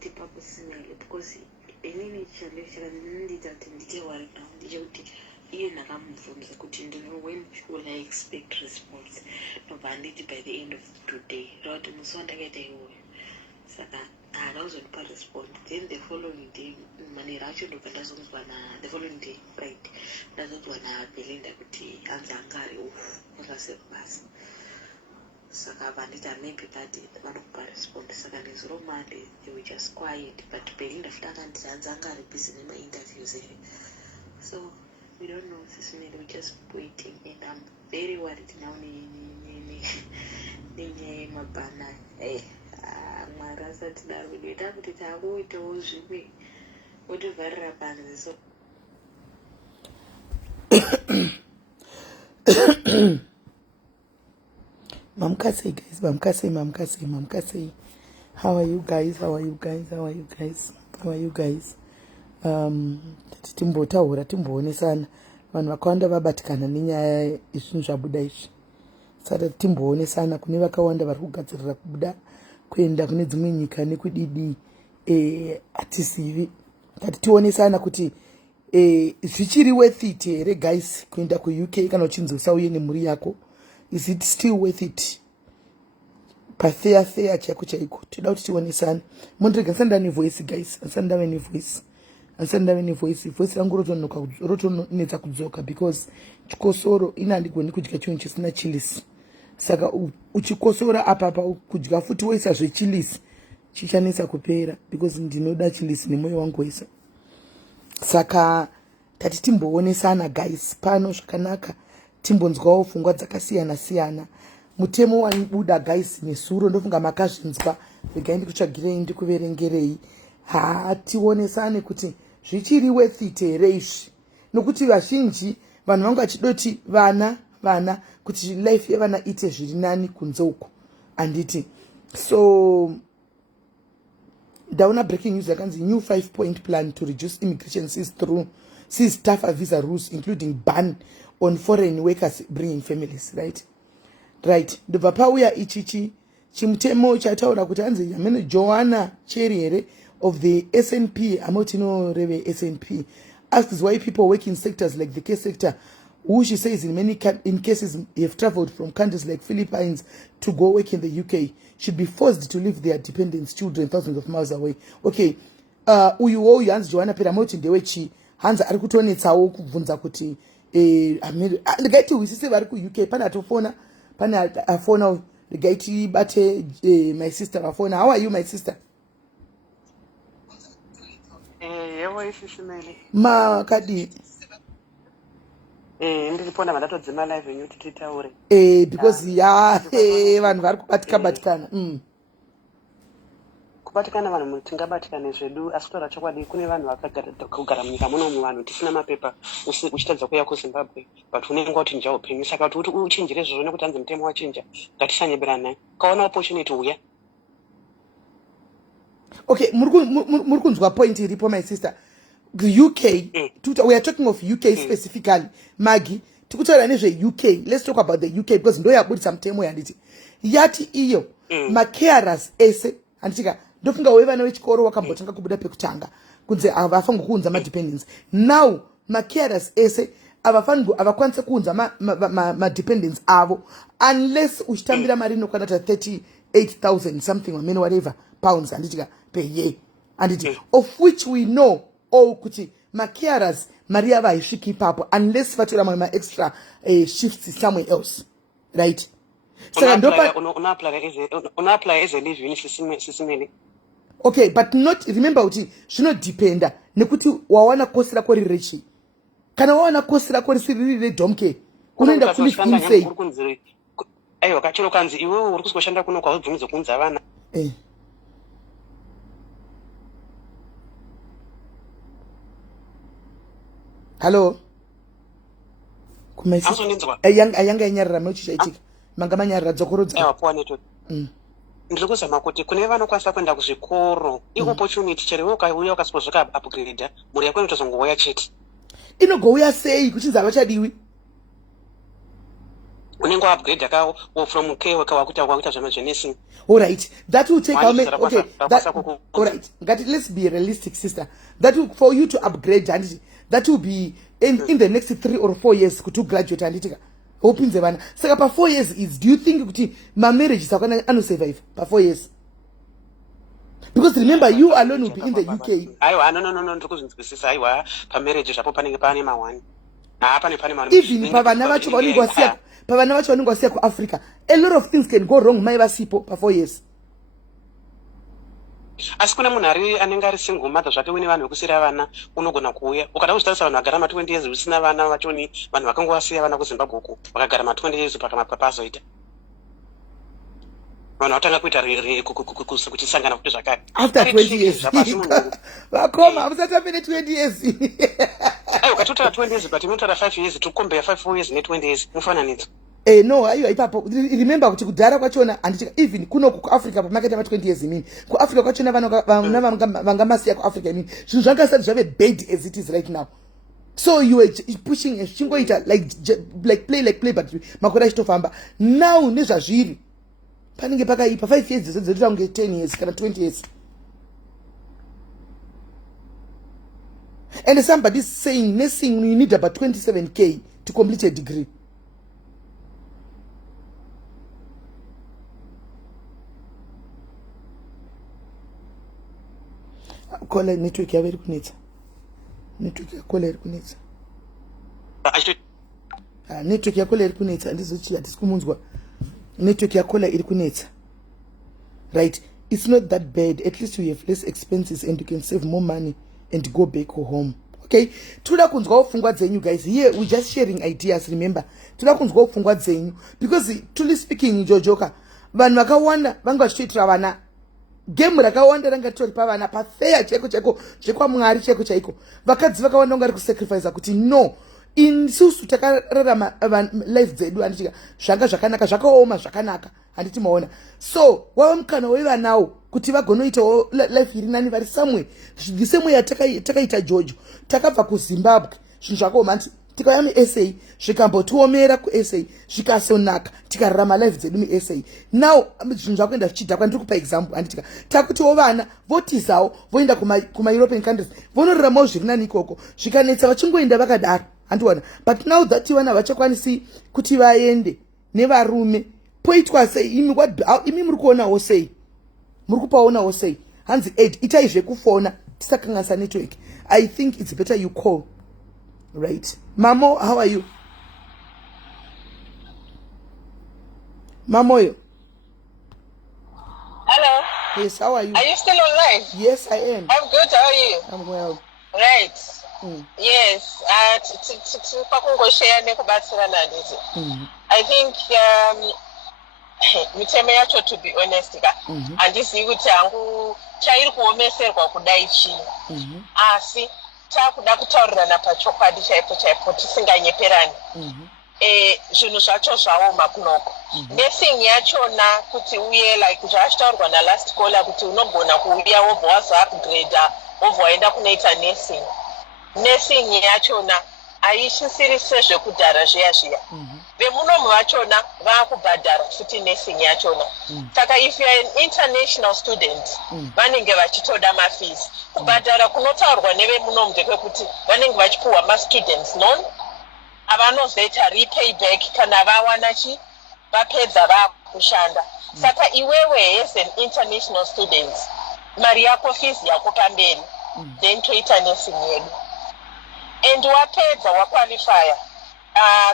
ndingati pakusimele because inini challenge ndita kuti ndite worry now ndikuti iye ndakamubvunza kuti when will I expect response nobva nditi by the end of today rauti musi wandakaita iwoyo saka haakazondipa response. Then the following day manera acho ndobva ndazonzwa the following day Friday ndazonzwa naBelinda kuti hanzi anga ari off kwakasebasa saka vandita maybe that vanokupa response saka nezuro Monday they were just quiet but Belinda futi akanditi hanzi anga ari busy nemainterviews here. So we don't know, we're just waiting, and I'm very worried now. Mabana, Marasa Tina, we did have to tell who it was me. What a very rapid so. Mamkase, guys, Mamkase. How are you guys? Timbotaura timboonesana vanhu vakawanda vabatikana nenyaya izvinhu zvabuda izvi saka timboonesana kune vakawanda vari kugadzirira kubuda kuenda kune dzimwe nyika nekudidi hatizivi kati tionesana kuti zvichiri worth it here guys kuenda kuUK kana uchinzi usauye nemhuri yako. Is it still worth it pafeya chako chaiko? Toda kuti tionesane. Mondirega nsanda nevoice guys, nsanda nevoice rangu rotonetsa kudzoka because chikosoro ina handigoni kudya chinhu chisina chilisi. Saka uchikosora apapa kudya futi woisa zvechilisi chichanetsa kupera because ndinoda chilisi nemwoyo wangu wese. Saka tati timboonesana guys pano zvakanaka, timbonzwawo pfungwa dzakasiyana. Mutemo waibuda guys nesuro ndofunga makazvinzwa. Regai ndikutsvagirei ndikuverengerei. Tionesane kuti zvichiri worth it here izvi, nokuti vazhinji vanhu vangu vachidoti vana kuti life yevana ite zviri nani kunze uko handiti. So ndaona breaking news yakanzi new 5-point plan to reduce immigration sees tougher visa rules including ban on foreign workers bringing families, right. Ndobva pauya ichichi chimutemo chataura kuti hanzi amene Joanna Cherry of the SNP, Amotino Reve SNP, asks why people work in sectors like the care sector, who she says in many cases have traveled from countries like Philippines to go work in the UK, should be forced to leave their dependents, children, thousands of miles away. Okay, uyu Hans Joanna Peramoti ndewechi Hans ari kutonetsawo kubvunza kuti ndikaiti wisise vari kuUK pana atofona pana afona ndikaiti bate my sister vafona. How are you my sister? SIS MELLY. Makadi. Ndiriponda mandatodzima live yenyu kuti titaure. Because vanhu vari kubatikana. Kubatikana vanhu tingabatikane zvedu asi kutaura chokwadi kune vanhu vakagara munyika munomu vanhu tisina mapepa uchitadza kuuya kuZimbabwe but unenge kuti njaa upenyu saka kuti uchinjire izvozvo nekuti hanzi mutemo wachinja ngatisanyebera naye kaona opportunity uya. Okay, muri kunzwa point iripo my sister. The UK, we are talking of UK specifically. Maggie, tikutaura nezve UK. Let's talk about the UK because ndo yabudisa mutemo yanditi. Yati iyo, macarers ese, anditika, ndofunga wevana vechikoro wakambotanga kubuda pekutanga. Kunze avafangu kuunza ma-dependents. Now, macarers ese, avakwanisa kuunza ma-dependents avo. Unless uchitambira marino kwanata 38,000 something or whatever pounds anditika per year. Of which we know kuti macarers Maria vaisviki ipapo unless vatora mamwe extra shifts somewhere else, right? Saka ndopa una apply as a leave in SIS MELLY. Okay, but not remember kuti zvinodependa nekuti wawana kosi rako rirechi. Kana wawana kosi rako risiri redomke unoenda kulifunse. Aiwa kachiro kanzi iwewe uri kushanda kuno kwa ubvumidzo kunza vana. Hello. Kumesi. Ayanga inyarira mechi chaitika. Mangama nyarira dzokorodza. Aiwa poa network. Ndiri kuzama kuti kune vanokwanisa kuenda kuzvikoro opportunity chero ukauya ukasipozvoka upgrade mhuri yako inotozongouya chete. Inogouya sei kuchinzi havachadiwi? unenge upgrade yakawo from K wakuita zvemazvenursing. All right, that will take how many? Okay, that, all right. Let's be realistic, sister. That will, for you to upgrade, and that will be in the next 3 or 4 years to graduate and open the vana. So for 4 years is. Do you think my marriage is gonna survive for 4 years? Because remember, you alone will be in the UK. Aiwa, no. Ndikuzvinzwisisa aiwa pamarriage zvapo panenge pane mawani. Even pavana vacho vanenge vasiya kuAfrica, a lot of things can go wrong mai vasipo for 4 years. Asi kune munhu anenge ari single mother zvake uine vanhu vekusiyira vana unogona kuuya ukada kuzvitarisa vanhu vagara ma20 years usina vana vachoni vanhu vakanga vasiya vana kuZimbabwe uko vakagara ma20 years papazoita vanhu vatanga kuita kuchisangana kuti zvakare after 20 years vakoma hamusatambine 20 years ayo ukatotora 20 years but unotora 5 years tokombera 5 years ne20 years mufananidzo. No, aiwa ipapo remember kuti kudhara kwachona handiti even kuno kuAfrica pamaketa ma 20 years imini kuAfrica kwachona vanga masiya kuAfrica imini zvinhu zvangasati zvave bad as it is right now. So you were pushing chingoita like play but makore achitofamba now nezvazviri panenge pakaipa 5 years zvozoita kunge 10 years kana 20 years. And somebody is saying nursing you need about 27k to complete a degree. Kola network yave iri kunetsa. Network yakola iri kunetsa. Network yakola iri kunetsa handizochi hatisi kumunzwa. Network yakola iri kunetsa. Right, it's not that bad. At least you have less expenses and you can save more money and go back home. Okay, toda kunzwa pfungwa dzenyu guys. Here we just sharing ideas. Remember, toda kunzwa pfungwa dzenyu because truly speaking jojoka vanhu vakawanda vanga vachiitira vana game rakawanda ranga tori pavana pafair cheko chekwamwari cheko chaiko vakadzi vakawanda ngari kusacrifice kuti no isusu takararama life dzedu handitika zvanga zvakanaka zvakaoma zvakanaka handiti maona so wava mukana wevanawo kuti vagonoitawo life iri nani vari somewhere the same way takaita George takabva kuZimbabwe zvinhu zvakaoma hanti tikauya muSA zvikambotiomera kuSA zvikasonaka tikararama life dzedu muSA now zvinhu zvakuenda zvichidhakwa ndiri kupa example handitika takutiwo vana votizawo voenda kuma-European countries vonoraramawo zviri nani ikoko zvikanetsa vachingoenda vakadaro handiwana but now that vana vachakwanisi kuti vaende nevarume poitwa sei imi muri kuonawo sei muri kupaonawo sei hanzi itai zvekufona tisakanganisa network. I think it's better you call. Right, Mamo, how are you? Mamoyo. Hello. Yes, how are you? Are you still online? Yes, I am. I'm good. How are you? I'm well. Right. Yes. I think Mitemo yacho, to be honest, and this is kuti hangu chairi kuomeserwa kudai chini asi takuda kutaurirana pachokwadi chaipo tisinganyeperani zvinhu zvacho zvaoma kunoko nursing yachona kuti uye like zvachitaurwa nalast caller kuti unogona kuuya wobva wazoupgrada wobva waenda kunoita nursing yachona haishisiri sezvekudhara zviya vemunomu vachona vaakubhadhara futi nursing yachona saka if you are an international student vanenge vachitoda mafees kubhadhara kunotaurwa nevemunomu ndepekuti vanenge vachipuhwa mastudents non avanozoita repay back kana vawana vapedza vakushanda saka iwewe as an international student mari yako fees yako pamberi then toita nursing yedu and wapedza waqualifya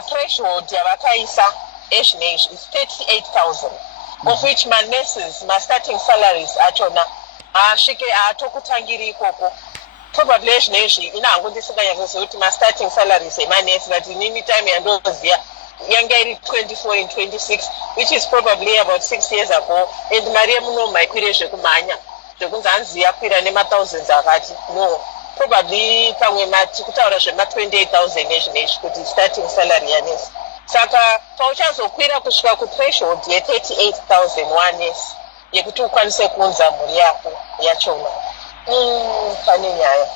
threshold yavakaisa ezvinezvi is 38,000 of which manurses starting salaries achona asvike atokutangiri ikoko probably ezvinezvi ina hangu ndisinganyazoziva kuti starting salaries emanurse but inini time yandoziva yanga iri 24 and 26 which is probably about 6 years ago and mari yemunomu haikwire zvekumhanya zvekunzi hanzi yakwira nema-thousands akati no probably pamwe mati kutaura zvema-28,000 ezvinezvi kuti starting salary yanesi saka pauchazokwira kusvika kuthreshold ye-38,000 wanesi yekuti ukwanise kuunza mhuri yako yachona pane nyaya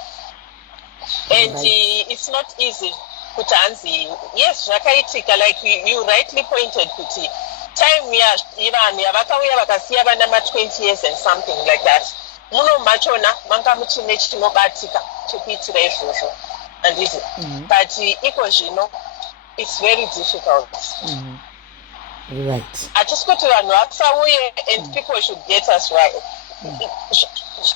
and it's not easy kuti hanzi yes zvakaitika like you rightly pointed kuti time yevanhu yavakauya vakasiya vana ma-20 years and something like that muno machona manga muchine chinobatika chekuitira izvozvo handiti but iko zvino it's very difficult. Right. Hatisi kuti vanhu vasauye and people should get us right.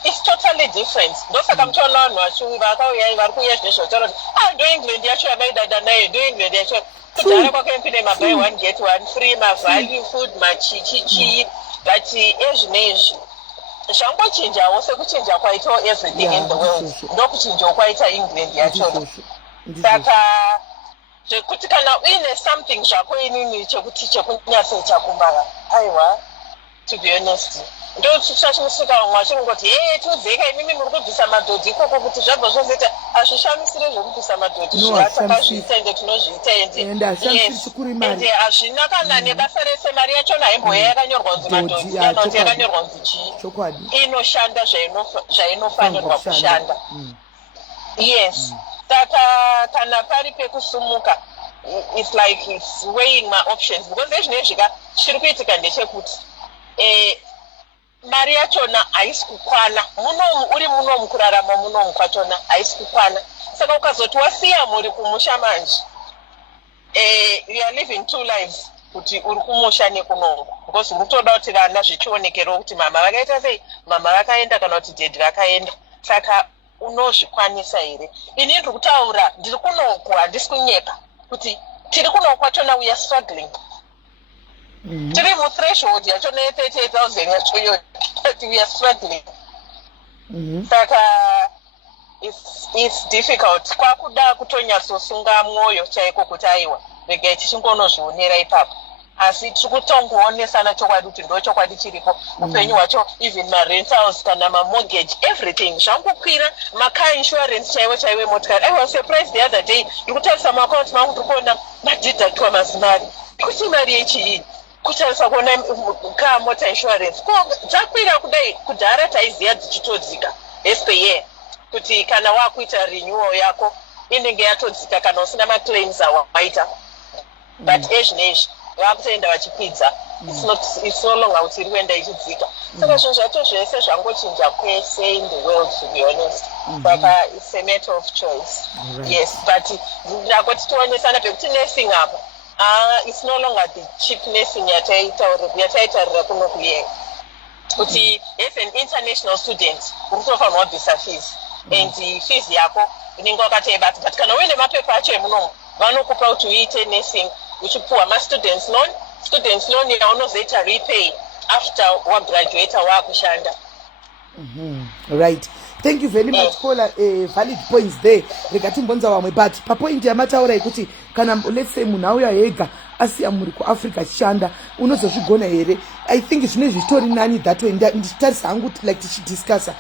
It's totally different. Ndosaka mutoona vanhu vashungu vakauya vari kuuya zvine zvotoro ndo England yacho yavaidada nayo ndo England yacho kudhara kwakampine mabuy one get one free mavalue food machichichi but ezvinezvi zvangochinjawo sekuchinja kwaitawo everything in the world ndokuchinjawo kwaita England yacho saka zvekuti kana uine something zvako inini chekuti chekunyase chakumbara aiwa to be honest ndochichachimusika vamwe vachingoti tuzeka imimi muri kubvisa madhodhi ikoko kuti zvabva zvozoita hazvishamisire zvokubvisa madhodhi zvatakazviita ende tinozviita ende hazvina kana nebasa rese mari yachona haimboya yakanyorwa kunzi madhodhi kana kuti yakanyorwa kunzi chii inoshanda zvainofanirwa kushanda yes saka kana pari pekusumuka it's like it's weighing my options because ezvinezvika chiri kuitika ndechekuti mari yachona haisi kukwana munomu uri munomu kurarama munomu kwachona haisi kukwana saka ukazoti wasiya muri kumusha manje you are living two lives kuti uri kumusha nekunomu because unotoda kuti vana zvichionekero kuti mama vakaita sei mama vakaenda kana kuti dedhi vakaenda saka unozvikwanisa here ini ndiri kutaura ndiri kunoku handisi kunyepa kuti tiri kunoku kwachona we are struggling tiri muthreshold yachona ye38,000 yachoyo but we are struggling saka it's difficult kwakuda kutonyasosunga mwoyo chaiko kuti aiwa regai tichingonozvionera ipapo asi tiri kutongoonesa chokwadi kuti ndo chokwadi chiripo upenyu hwacho even marentals kana mamortgage everything zvangokwira macar insurance chaiwo emotikari I was surprised the other day ndiri kutarisa maakaunti mangu ndiri kuona madhidhaktwa mazimari kuti mari yechii kutarisa kuona car motor insurance ko dzakwira kudai kudhara taiziya dzichitodzika as per year kuti kana wakuita renewal yako inenge yatodzika kana usina maclaims awaita but ezvinezvi vakutoenda vachikwidza it's no longer kuti iri kuenda ichidzika saka zvinhu zvacho zvese zvangochinja kwese in the world to be honest saka it's a matter of choice yes but ndakoti tionesana pekuti nursing apa it's no longer the cheap nursing yataitarira kuno kuyenga kuti as an international student ukutofanirwa wabvisa fees and fees yako inenge wakataibata but kana uine mapepa acho emunomu vanokupa kuti uite nursing uchipuwa ma-students loan yaunozoita repay after wagraduata wakushanda right. Thank you very much caller valid points there rega timbonza vamwe but papoint yamataura yekuti kana let's say munhu auya ega asiya muri kuafrica achishanda unozozvigona here I think zvine zvitori nani that way ndichitarisa hangu like tichidiscussa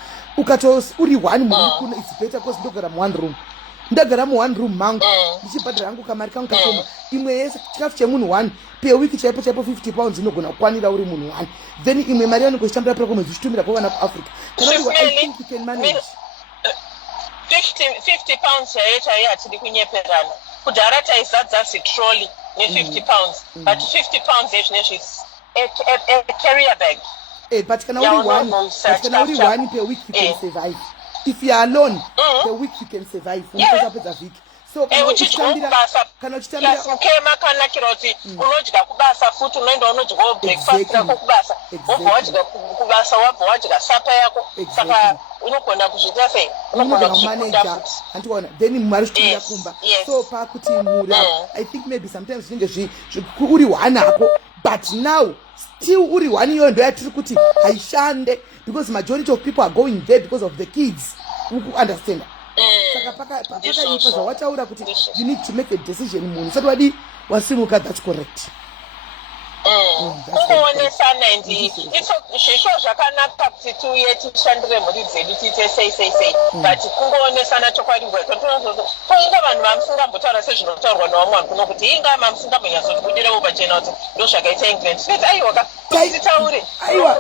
uri one muri kuno it's better because ndogara mu1 room ndagara mu1 room mangu ndichibhadhara hangu kamari kangu kakoma imwe yese chikafu chemunhu 1 pewiki chaipo 50 pounds inogona kukwanira uri munhu 1 then imwe mari yanongochitambira pira kwemwedzi uchitumira pavana kuafrica I think you can manage 50 pounds chaiyo hatidi kunyeperana kudhara taizadza zitroli ne50 pounds but 50 pounds ezvinezvi a carrier bag but kana uri one per week you can survive if you are alone per week you can survive unopedza vhiki so kana uchitambira kema kanakira kuti unodya kubasa futi unoenda unodya breakfast yako kubasa wobva wadya kubasa wabva wadya sapa yako saka unogona kuzviita sei unogona kuzvikuda andiona then mari zvichitumira kumba so pakuti muri I think maybe sometimes zvinenge uri one ako but now still uri one iyoyo ndo yatiri kuti haishande because majority of people are going there because of the kids understand saka pakaipa zvawataura kuti you need to make a decision munhu usati wadi wasimuka that's correct kungoonesana zvisvo zvakanaka kuti tiuye tishandire mhuri dzedu tiite sei but kungoonesana chokwadi inga vanhu vamusingambotaura sezvinotaurwa nevamwe vanhu kuno kuti inga mamusingambonyatsotibudirawo pachena kuti ndo zvakaita england tinoti aiwa titaure aiwa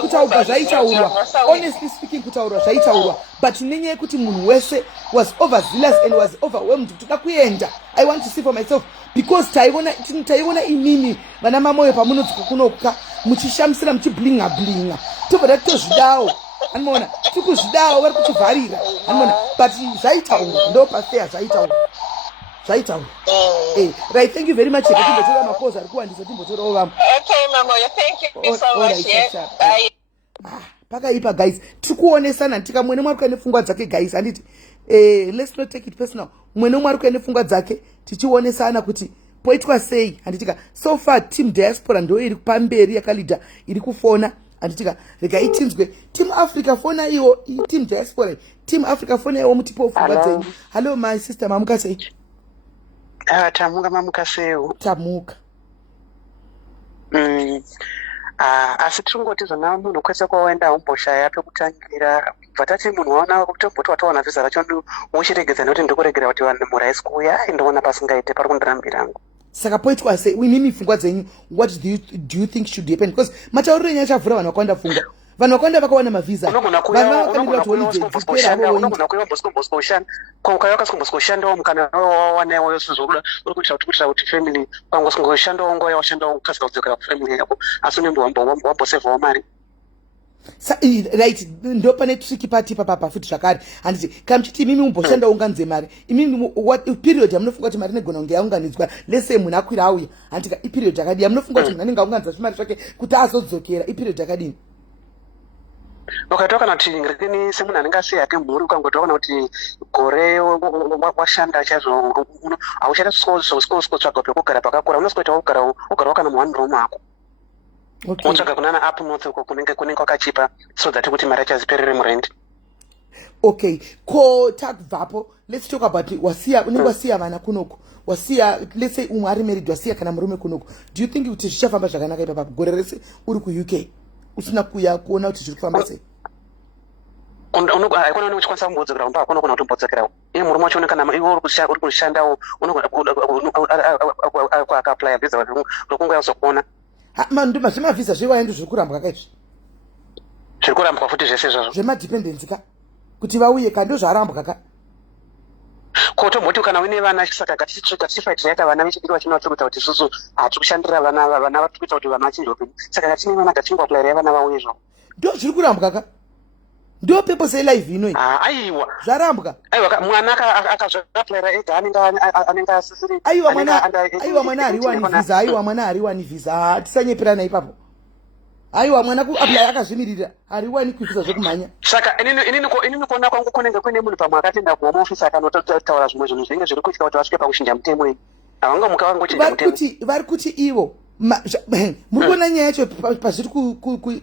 kutaurwa zvaitaurwa honestly speaking kutaurwa zvaitaurwa but nenyaya yekuti munhu wese was overzealous and was overwhelmed kuti toda kuenda I want to see for myself because taiona imimi vana mamoyo pamunodzoka kunoka muchishamisira muchiblinga tobva tatozvidawo anoona tikuzvidawo vari kuchivharira anoona but zvaitaurwa ndo paseya zvaitaurwa right, thank you very much timbotora makozi ari kuwandisa timbotorawo vamwe. Okay mamoyo, thank you so much. Bye. Pakaipa guys, tiri kuonesana tika mwene mwari kuenda pfungwa dzake guys, handiti let's not take it personal. Mwene mwari kuenda pfungwa dzake tichionesana kuti poitwa sei, handitika so far team diaspora ndo iri pamberi yakalidha iri kufona, handitika rega itinzwe team Africa fona iwo team diaspora team Africa fona iwo mutipo pfungwa dzenyu. Hello my sister, mamuka sei? Tamuka mamuka sei? Tamuka. Asi tingoti zvona munhu kwese kwaenda umboshaya pekutangira vatati munhu waona kutomboti wataona visa racho uchiregedza nekuti ndikuregera kuti vanhu muraisi kuuya ndoona pasingaite pari kundirambira angu. Saka poitwa sei winimi pfungwa dzenyu, what do you think should happen? Because matauriro enyu achavhura vanhu vakawanda pfungwa, vanhu vakawanda vakawana mavisa, unogona kuiva usikomboskoshanda mukana wawanawo yosizvokuda uri kuitira kuti family kwangosingoshandawo nguva yawashandawo ukasika kudzokera kufamily yako asi unenge wambosevhawo mari. Right, ndo pane triki pati papapa futi zvakare, handiti kamuchiti imimi mumboshandawo unganze mari imimi period yamunofunga kuti mari inogona kunge yaunganidzwa lese munhu akwira auya, handika iperiod yakadii yamunofunga kuti munhu anenge aunganidza zvimari zvake kuti azodzokera iperiod yakadini? Ukatoka kuti ngirikini semunhu anenge asiya yake mhuri ukangotoka kuti gore washanda chaizvo hauchada kusvika pekugara pakakura unosvika ugara wakana muwaniro mako. Wotsvaga kunana up north uko kunenge kwakachipa so that kuti mari achaziperere murendi. Okay, ko takubvapo let's talk about wasiya unenge wasiya vana kunoko, wasiya let's say umwe ari married wasiya kana murume kunoko, do you think kuti zvichafamba zvakanaka ipapo gore rese uri ku UK usina kuya kuona kuti zviri kufamba sei? Haikona uchikwanisa kumbodzokera kumba hakuna kuna kutombodzokerawo iye murume wacho kana iwe uri kushandawo akaplya visa rokunge yazokuona manduma zvemavhisa zvewaendo zviri kurambwa kaizvi, zviri kurambwa futi zvese izvozvo zvemadependency ka kuti vauye ka ndo zvarambwa ka kotomboti kana uine vana saka gatichifaitiraita vana vechidiki vachinovatiri kuita kuti isusu hatiri kushandira vana vatiri kuita kuti vana vachinje upenyu saka gatine vana gatingoplayira vana vauye zvo ndo zviri kurambwa ka ndo pepo sei live inoi aiwa zvarambwa aiwa mwana akazvaplayira ega anenge asisiri aiwa mwana hariwani visa aiwa mwana hariwani visa tisanyeperana ipapo aiwa mwana kuapply akazvimirira hariwani kuivisa zvekumhanya. Saka inini kuona kwangu kunenge kuine munhu pamwe akatenda kuoma ofisi akanotaura zvimwe zvinhu zvinenge zviri kuitika kuti vasvike pakushinja mutemo iyi havanga muka vangochinja mutemo vari kuti ivo muri kuona nyaya yacho pazviri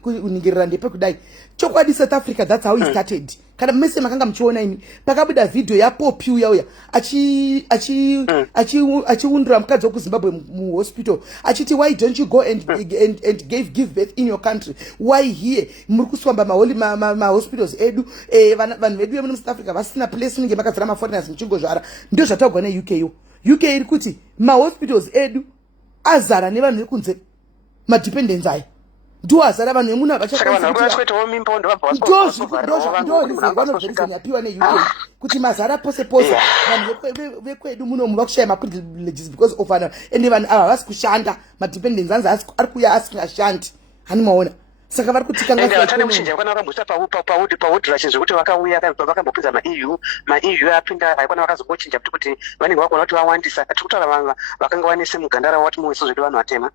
kuningirira ndepekudai chokwadi South Africa that's how it started. Kana mese makanga muchiona imi pakabuda video yapopiu yauya achiundura mukadzi wekuZimbabwe muhospital achiti why don't you go and give birth in your country, why here muri kuswamba mahospitals edu vanhu vedu vemuno South Africa vasina place ninge makadzara maforeigners muchingozvara. Ndo zvataugwa neUK yo. UK iri kuti mahospitals edu azara nevanhu vekunze madependents aya ndo azara vanhu vemuno yapiwa neUK kuti mazara pose pose vanhu vekwedu muno vakushaya maprivileges because of ande vanhu ava vasi kushanda madependents anzi ari kuya asingashandi hani maona saka vari kutikanga muchinja kana vakamboita pawodrashi zvekuti vakauya vakambopinza maEU apinda haikona vakazongochinja kuti vanenge vakona kuti vawandisa tiri kutaura vanhu vakanga vanese mugandara wati muiso zvedu vanhu vatema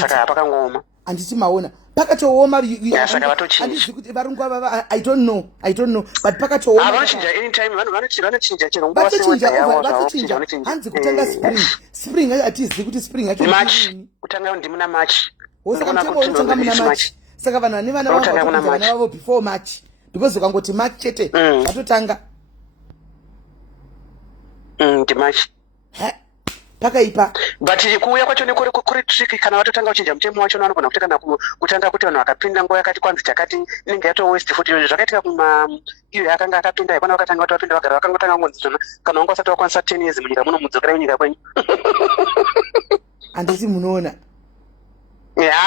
saka pakangooma handiti maona pakatooma saka vatochinja kuti varunguva I don't know but pakatooma vanochinja anytime vanochinja chero nguva vatochinja hanzi kutanga spring hatizivi kuti spring yacho kutanga ndi muna March wosaka mutemo unotanga muna March saka vanhu vane vana vavo before March because ukangoti March chete vatotanga ndi March pakaipa. But kuuya kwacho nekuri tricky kana watotanga uchinja mutemo wacho vanogona kuti kana kutanga kuti vanhu vakapinda nguva yakati kwanzi chakati inenge yato waste futi zvakaitika kuma iyo yakanga akapinda ikona vakatanga kuti vapinda vagara vakangotanga ngonzi zvona kana wanga usati wakwanisa 10 years munyika muno mudzokera munyika kwenyu. Handisi munoona.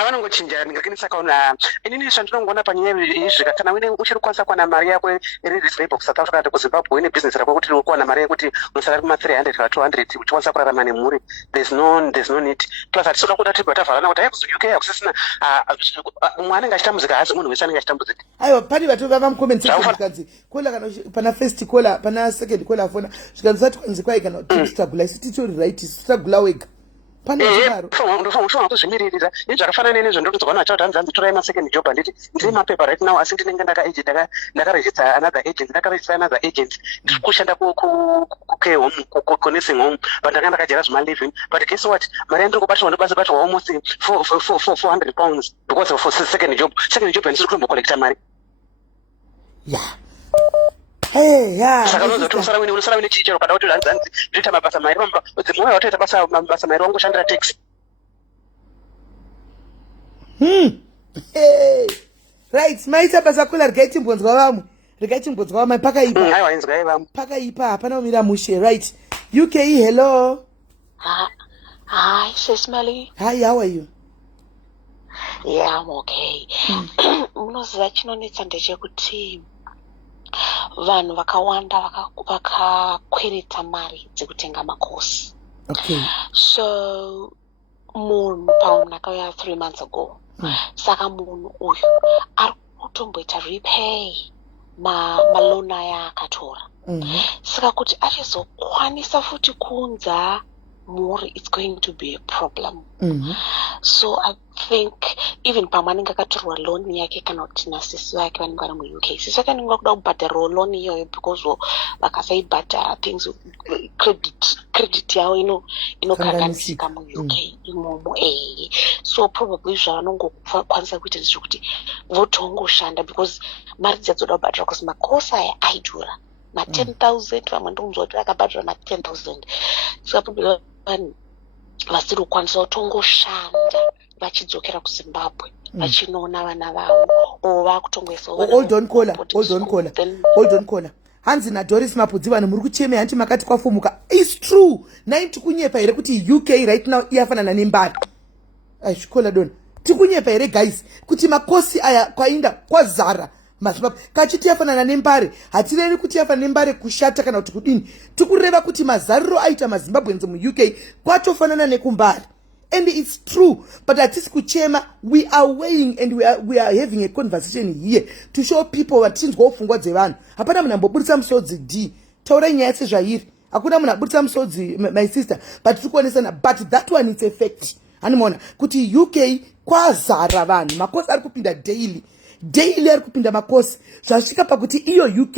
Vanongochinja lakini saka inini zvandinongoona panyaya izvika kana uine uchiri kukwanisa kuwana mari yako release labor kuSouth Africa kana kuZimbabwe uine business rako kuti uri kuwana mari yekuti unosara kuma 300 kana 200 uchikwanisa kurarama nemhuri, there's no need. Plus hatisoda kuda tibva tavharana kuti haikuzi UK hakusisina mumwe anenge achitambudzika hasi munhu wese anenge achitambudzika. Aiwa pani vatu vavamukomenti kanzi kola kana pana first kola pana second kola afona zvikanzati kwanzi kwai kana tistruggle isi titori right struggle wega. Ndofana kuzvimiririra zvakafanana nezvo ndokuzoona achati hanzi torai second job handiti ndiri mapepa right now asi ndinenge ndakaregister another agent ndiri kushanda kucare home kunursing home but ndanga ndakajera zvimaliving but guess what mari yandiri kubatirwa ndobatirwa almost 400 pounds because of second job handisiri kutombokollecta mari. Saka unosara uine chichero kada kuti hanzi ndoita mabasa mairi dzimwe watoita mabasa mairi wangoshandira taxi. Right, maita basa kula rigaichimbonzwa vamwe pakaipa. Aiwa inzwai vamwe. Pakaipa hapana kumira mushe. Right. UK, hello. Hi, SIS MELLY. Hi, how are you? Yeah, I'm okay. Munoziva chinonetsa ndechekuti vanhu vakawanda vakakwereta mari dzekutenga makosi. Okay. So munhu pamunhu akauya 3 months ago. Saka munhu uyu ari kutomboita repay malona aya akatora. Saka kuti achizokwanisa futi kunza mhuri, it's going to be a problem. So I think even pamwe anenge akatorwa loan yake kana kuti nasisi vake vanenge vari muUK, sisi vake vanenge kuda kubhadharawo loan iyoyo because vakasaibhadhara things credit yavo inokanganisika muUK imomo. So probably zvavanongokwanisa kuita ndezvekuti votongoshanda because mari dzadzoda kubhadhara because makosi aya aidhura ma 10,000 vamwe ndokunzwa kuti vakabhadhara ma 10,000. Saka probably vanhu vasiri kukwanisa kutongoshanda vachidzokera kuZimbabwe vachinoona vana vavo o vakutongoisa. Hold on caller. Hanzi naDoris Mapudzi vanhu muri kuchemera hanti makati kwafumuka. It's true. Nai tikunyepa here kuti UK right now iyafanana nembari. Aishikola don. Tikunyepa here guys kuti makosi aya kwainda kwazara maZimbabwe kachiti yafanana nembari. Hatireri kuti yafanana nembari kushata kana kuti kudini. Tikureva kuti mazariro aita maZimbabweans mu UK kwatofanana nekumbari. And it's true, but at this kuchema we are weighing and we are having a conversation here to show people what things go fungwa dzevanhu. Hapana munhu amboburitsa musodzi D. Taura nyaya sezvairi. Hakuna munhu aburitsa musodzi my sister, but tikuonesana but that one is a fact. Animona kuti UK kwazara vanhu makosi ari kupinda daily ari kupinda makosi zvasvika pakuti iyo UK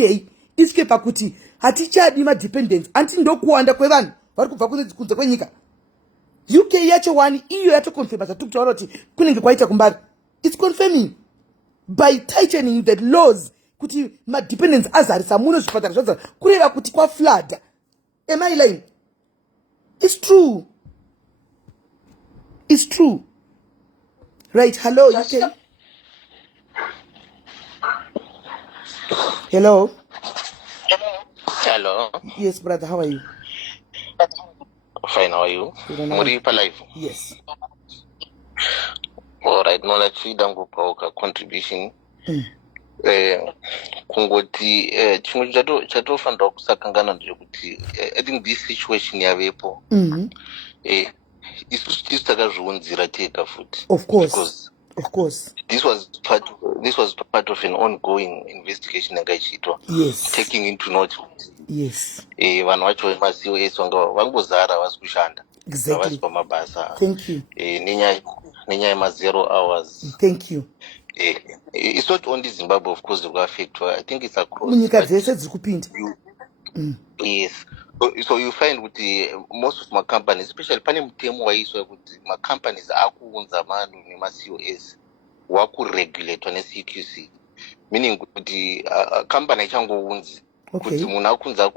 isvike pakuti hatichadi ma dependents anti ndokuwanda kwevanhu vari kubva kunze kwenyika. UK yacho wani iyo yatokonfirma zvatikutaura kuti kunenge kwaita kumbari. It's confirming by tightening the laws kuti ma dependents azarisa muno zvipatara zvazara kureva kuti kwa flood. Am I lying? It's true. Right, hello UK. Hello. Yes brother, how are you? Fine, how are you? Muripa live? Yes. All right, no, let's see dango pauka contribution. Kungoti chimwe chatofanira kusakangana ndechekuti I think this situation yavepo. Isusu takazviunzira tega futi. Of course. This was part of an ongoing investigation yanga ichiitwa. Yes. Taking into note. Yes. Vanhu vacho vemaCOS vangozara vasi kushanda. Exactly. Vasi pamabasa. Thank you. Nenyaya yema0 hours. Thank you. It's not only Zimbabwe, of course, that affected. I think it's across. Munyika dzese dziri kupinda. Yes. So you find with most of my companies, especially pane mutemo waiswa kuti my companies akuunza vanhu nemaCOS wakuregulatwa neCQC, meaning kuti company ichangounzi kuti munhu akunza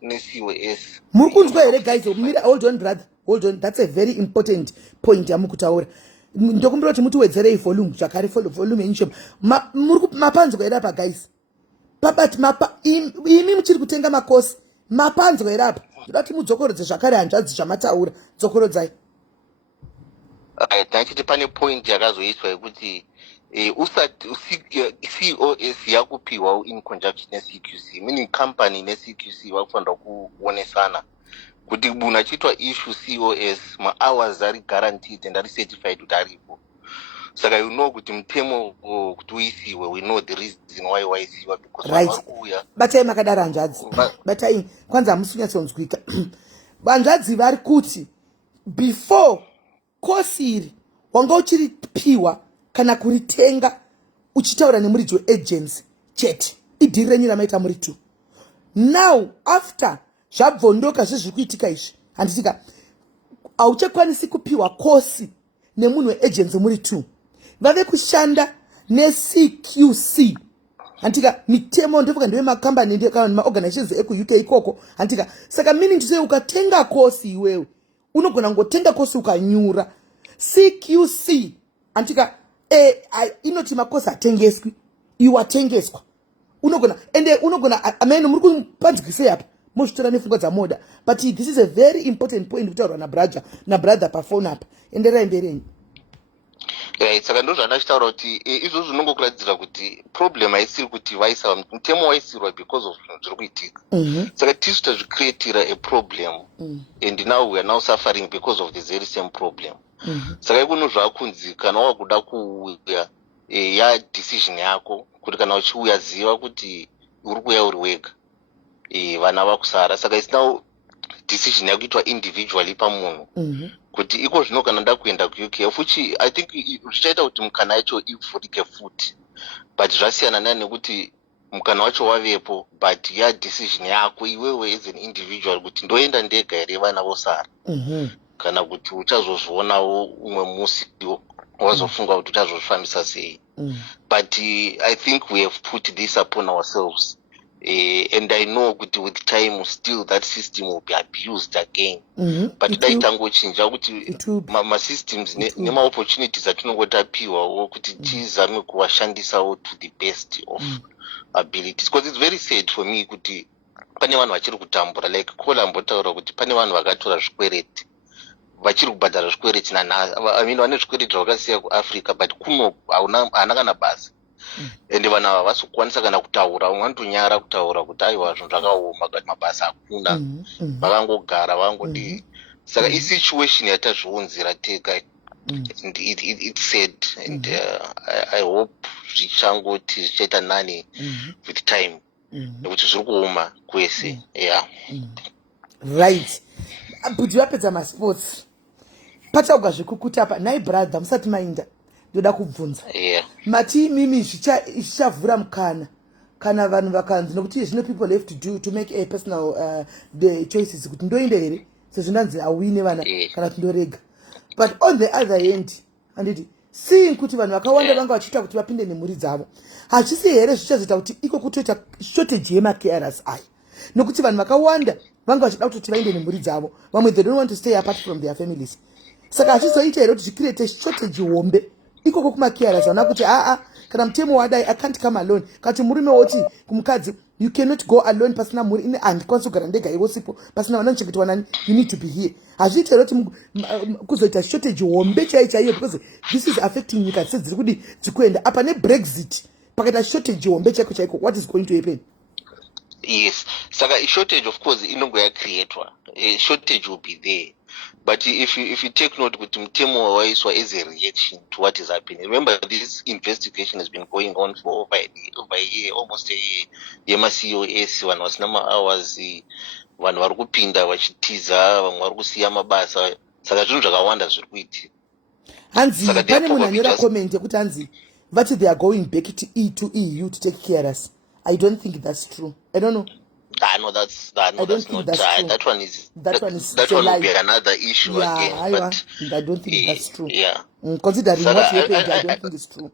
neCOS. Muri kunzwa here guys, hold on brother, hold on, that's a very important point yamukutaura. Ndokumbira kuti mutiwedzerei volume zvakare volume yenyu mapanzwa here apa guys. But imi muchiri kutenga makosi mapanzwa here apa. Ndoda kuti mudzokorodze zvakare hanzvadzi zvamataura. Dzokorodzai. Ndachiti pane point yakazoiswa yekuti usati COS yakupiwa in conjunction neCQC, meaning company neCQC vakufanira kuonesana kuti munhu achiitwa issue COS ma-hours ari guaranteed and ari certified kuti aripo. Saka you know kuti mutemo kuti uisiwe, we know the reason why waisiwa because right. Vakuuya Batai makadaro hanzvadzi. Batai kwanza hamusinyatsonzwika. Hanzvadzi vari kuti before kosi iri wanga uchiripiwa kana kuritenga uchitaura nemuridzi weagency chete idhiri renyu ramaita muri 2. Now after zvabvondoka zvezviri kuitika izvi handitika hauchakwanisi kupiwa kosi nemunhu weagency muri 2. Vave kushanda neCQC handitika mitemo ndofuka ndiwe makambani kana maorganizations ekuUK ikoko handitika. Saka meaning to say ukatenga kosi iwewe unogona ngotenga kosi ukanyura CQC handitika inoti makosi atengeswi iwe atengeswa unogona ende unogona amene muri kupanzikise apa mozvitora nepfungwa dzamoda. But this is a very important point kutaurwa nabrother pafone apa. Enderai mberi. Right, saka ndo zvandachitaura kuti izvo zvinongokuradzira kuti problem haisiri kuti vaisa mutemo waisirwa because of zviri kuitika. Saka tisu tazvicreatira a problem and now we are now suffering because of this very same problem. Saka ikuno zvakunzi kana wakuda kuuya ya decision yako kuti kana uchiuya ziva kuti uri kuuya uri wega vana vakusara. Saka it's now decision yakuitwa individually pamunhu kuti iko zvino kana nda kuenda kuUK fuchi I think zvichaita kuti mukana yacho ivhurike futi, but zvasiyana nani nekuti mukana wacho wavepo but ya decision yako iwewe as an individual kuti ndoenda ndega here vana vosara kana kuti uchazozvionawo umwe musi wazofunga kuti uchazozvifambisa sei. But I think we have put this upon ourselves. And I know with time still that system will be abused again. But daitangochinja kuti ma-systems nema-opportunities atinongotapiwa kuti tizame kuwashandisawo to the best of abilities. Because it's very sad for me kuti pane vanhu vachiri kutambura, like Kola ambotaura kuti pane vanhu vakatora zvikwereti vachiri kubhadhara zvikwereti I mean vane zvikwereti zvakasiya kuAfrica but kuno haana kana basa. Ende vanhu ava vasi kukwanisa kana kutaura, umwe anotonyara kutaura kuti aiwa zvinhu zvakaoma kuti mabasa hakuna vakangogara vangodi. Saka isituation yatazviunzira tega and it's sad and I hope zvichangoti zvichaita nani with time nekuti zviri kuoma kwese. Right. But vapedza masports pachauga zvekukuta apa nai brother musati mainda ndoda kubvunza mati mimi zvichavhura mukana kana vanhu vakanzi nokuti zvino people have to do to make a personal the choices kuti ndoende here sezvo ndanzi awine vana kana kuti ndorega. But on the other hand handiti seeing kuti vanhu vakawanda vanga vachiita kuti vapinde nemhuri dzavo hachisi here zvichazoita kuti iko kutoita shortage yemacarers aya nokuti vanhu vakawanda vanga vachida kutoti vaende nemhuri dzavo vamwe they don't want to stay apart from their families. Saka hachizoita here kuti zvikirete shortage hombe ikoko kumacarers vana kuti kana mutemo wadai I can't come alone. Kati murume woti kumukadzi you cannot go alone pasina mhuri ine handikwanisi kugara ndega iwo sipo pasina vana nochengetwa nani, you need to be here. Hazviita here kuti kuzoita shortage hombe chaiyo because this is affecting nyika sedziri kudi dzikuenda apa neBrexit pakaita shortage hombe chaiko what is going to happen? Yes, saka shortage of course inongo yacreatwa, shortage will be there. But if you take note kuti mutemo waiswa as a reaction to what is happening. Remember this investigation has been going on for over a year, almost a year. Yema-COS vanhu vasina ma-hours, vanhu vari kupinda vachitiza, vamwe vari kusiya mabasa. Saka zvinhu zvakawanda zviri kuitika. Hanzi pane munhu anyora comment yekuti hanzi vati they are going back to EU to take care of us. I don't think that's true. I don't know. No, that's not true. That one will be another issue again. But I don't think that's true. Yeah. Considering what happened, I don't think it's true.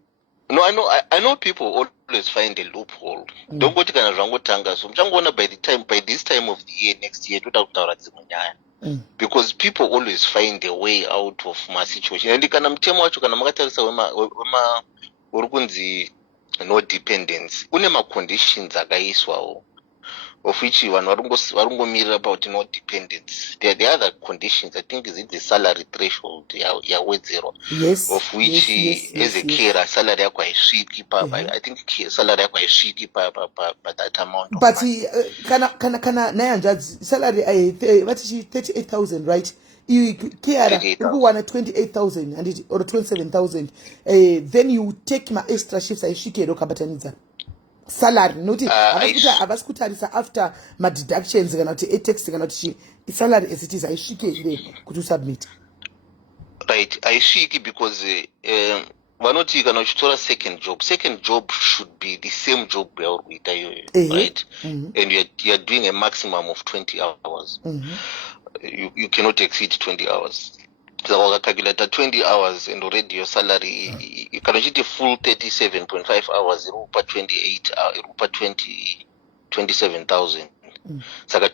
No, I know people always find a loophole. Don't go to Kanazangotanga. So by this time of the year, next year, because people always find a way out of my situation. And kana mtemo wacho kana makatarisa wema urukunzi no dependence. Une ma conditions akaiswawo. Of which varungomirira about no dependence. There are the other conditions. I think is it the salary threshold ya wedzero. Yes. Of which as a carer salary yako haisviki I think salary yako haisviki pa that amount of but money. kana naye salary what is 38,000, right? You carer you want 28,000 and or 27,000. Then you take my extra shifts aisvike dokabatanidza salary noti avasikutarisa after my deductions kana kuti tax kana kuti salary as it is aisvike ile kuti submit. Right, aisviki because vanoti kana uchitora second job should be the same job yaurikuita iyoyo, right? And you're doing a maximum of 20 hours. You cannot exceed 20 hours. So calculate 20 hours and already your salary you can achieve full 37.5 hours irupa 28 irupa 27,000. Saka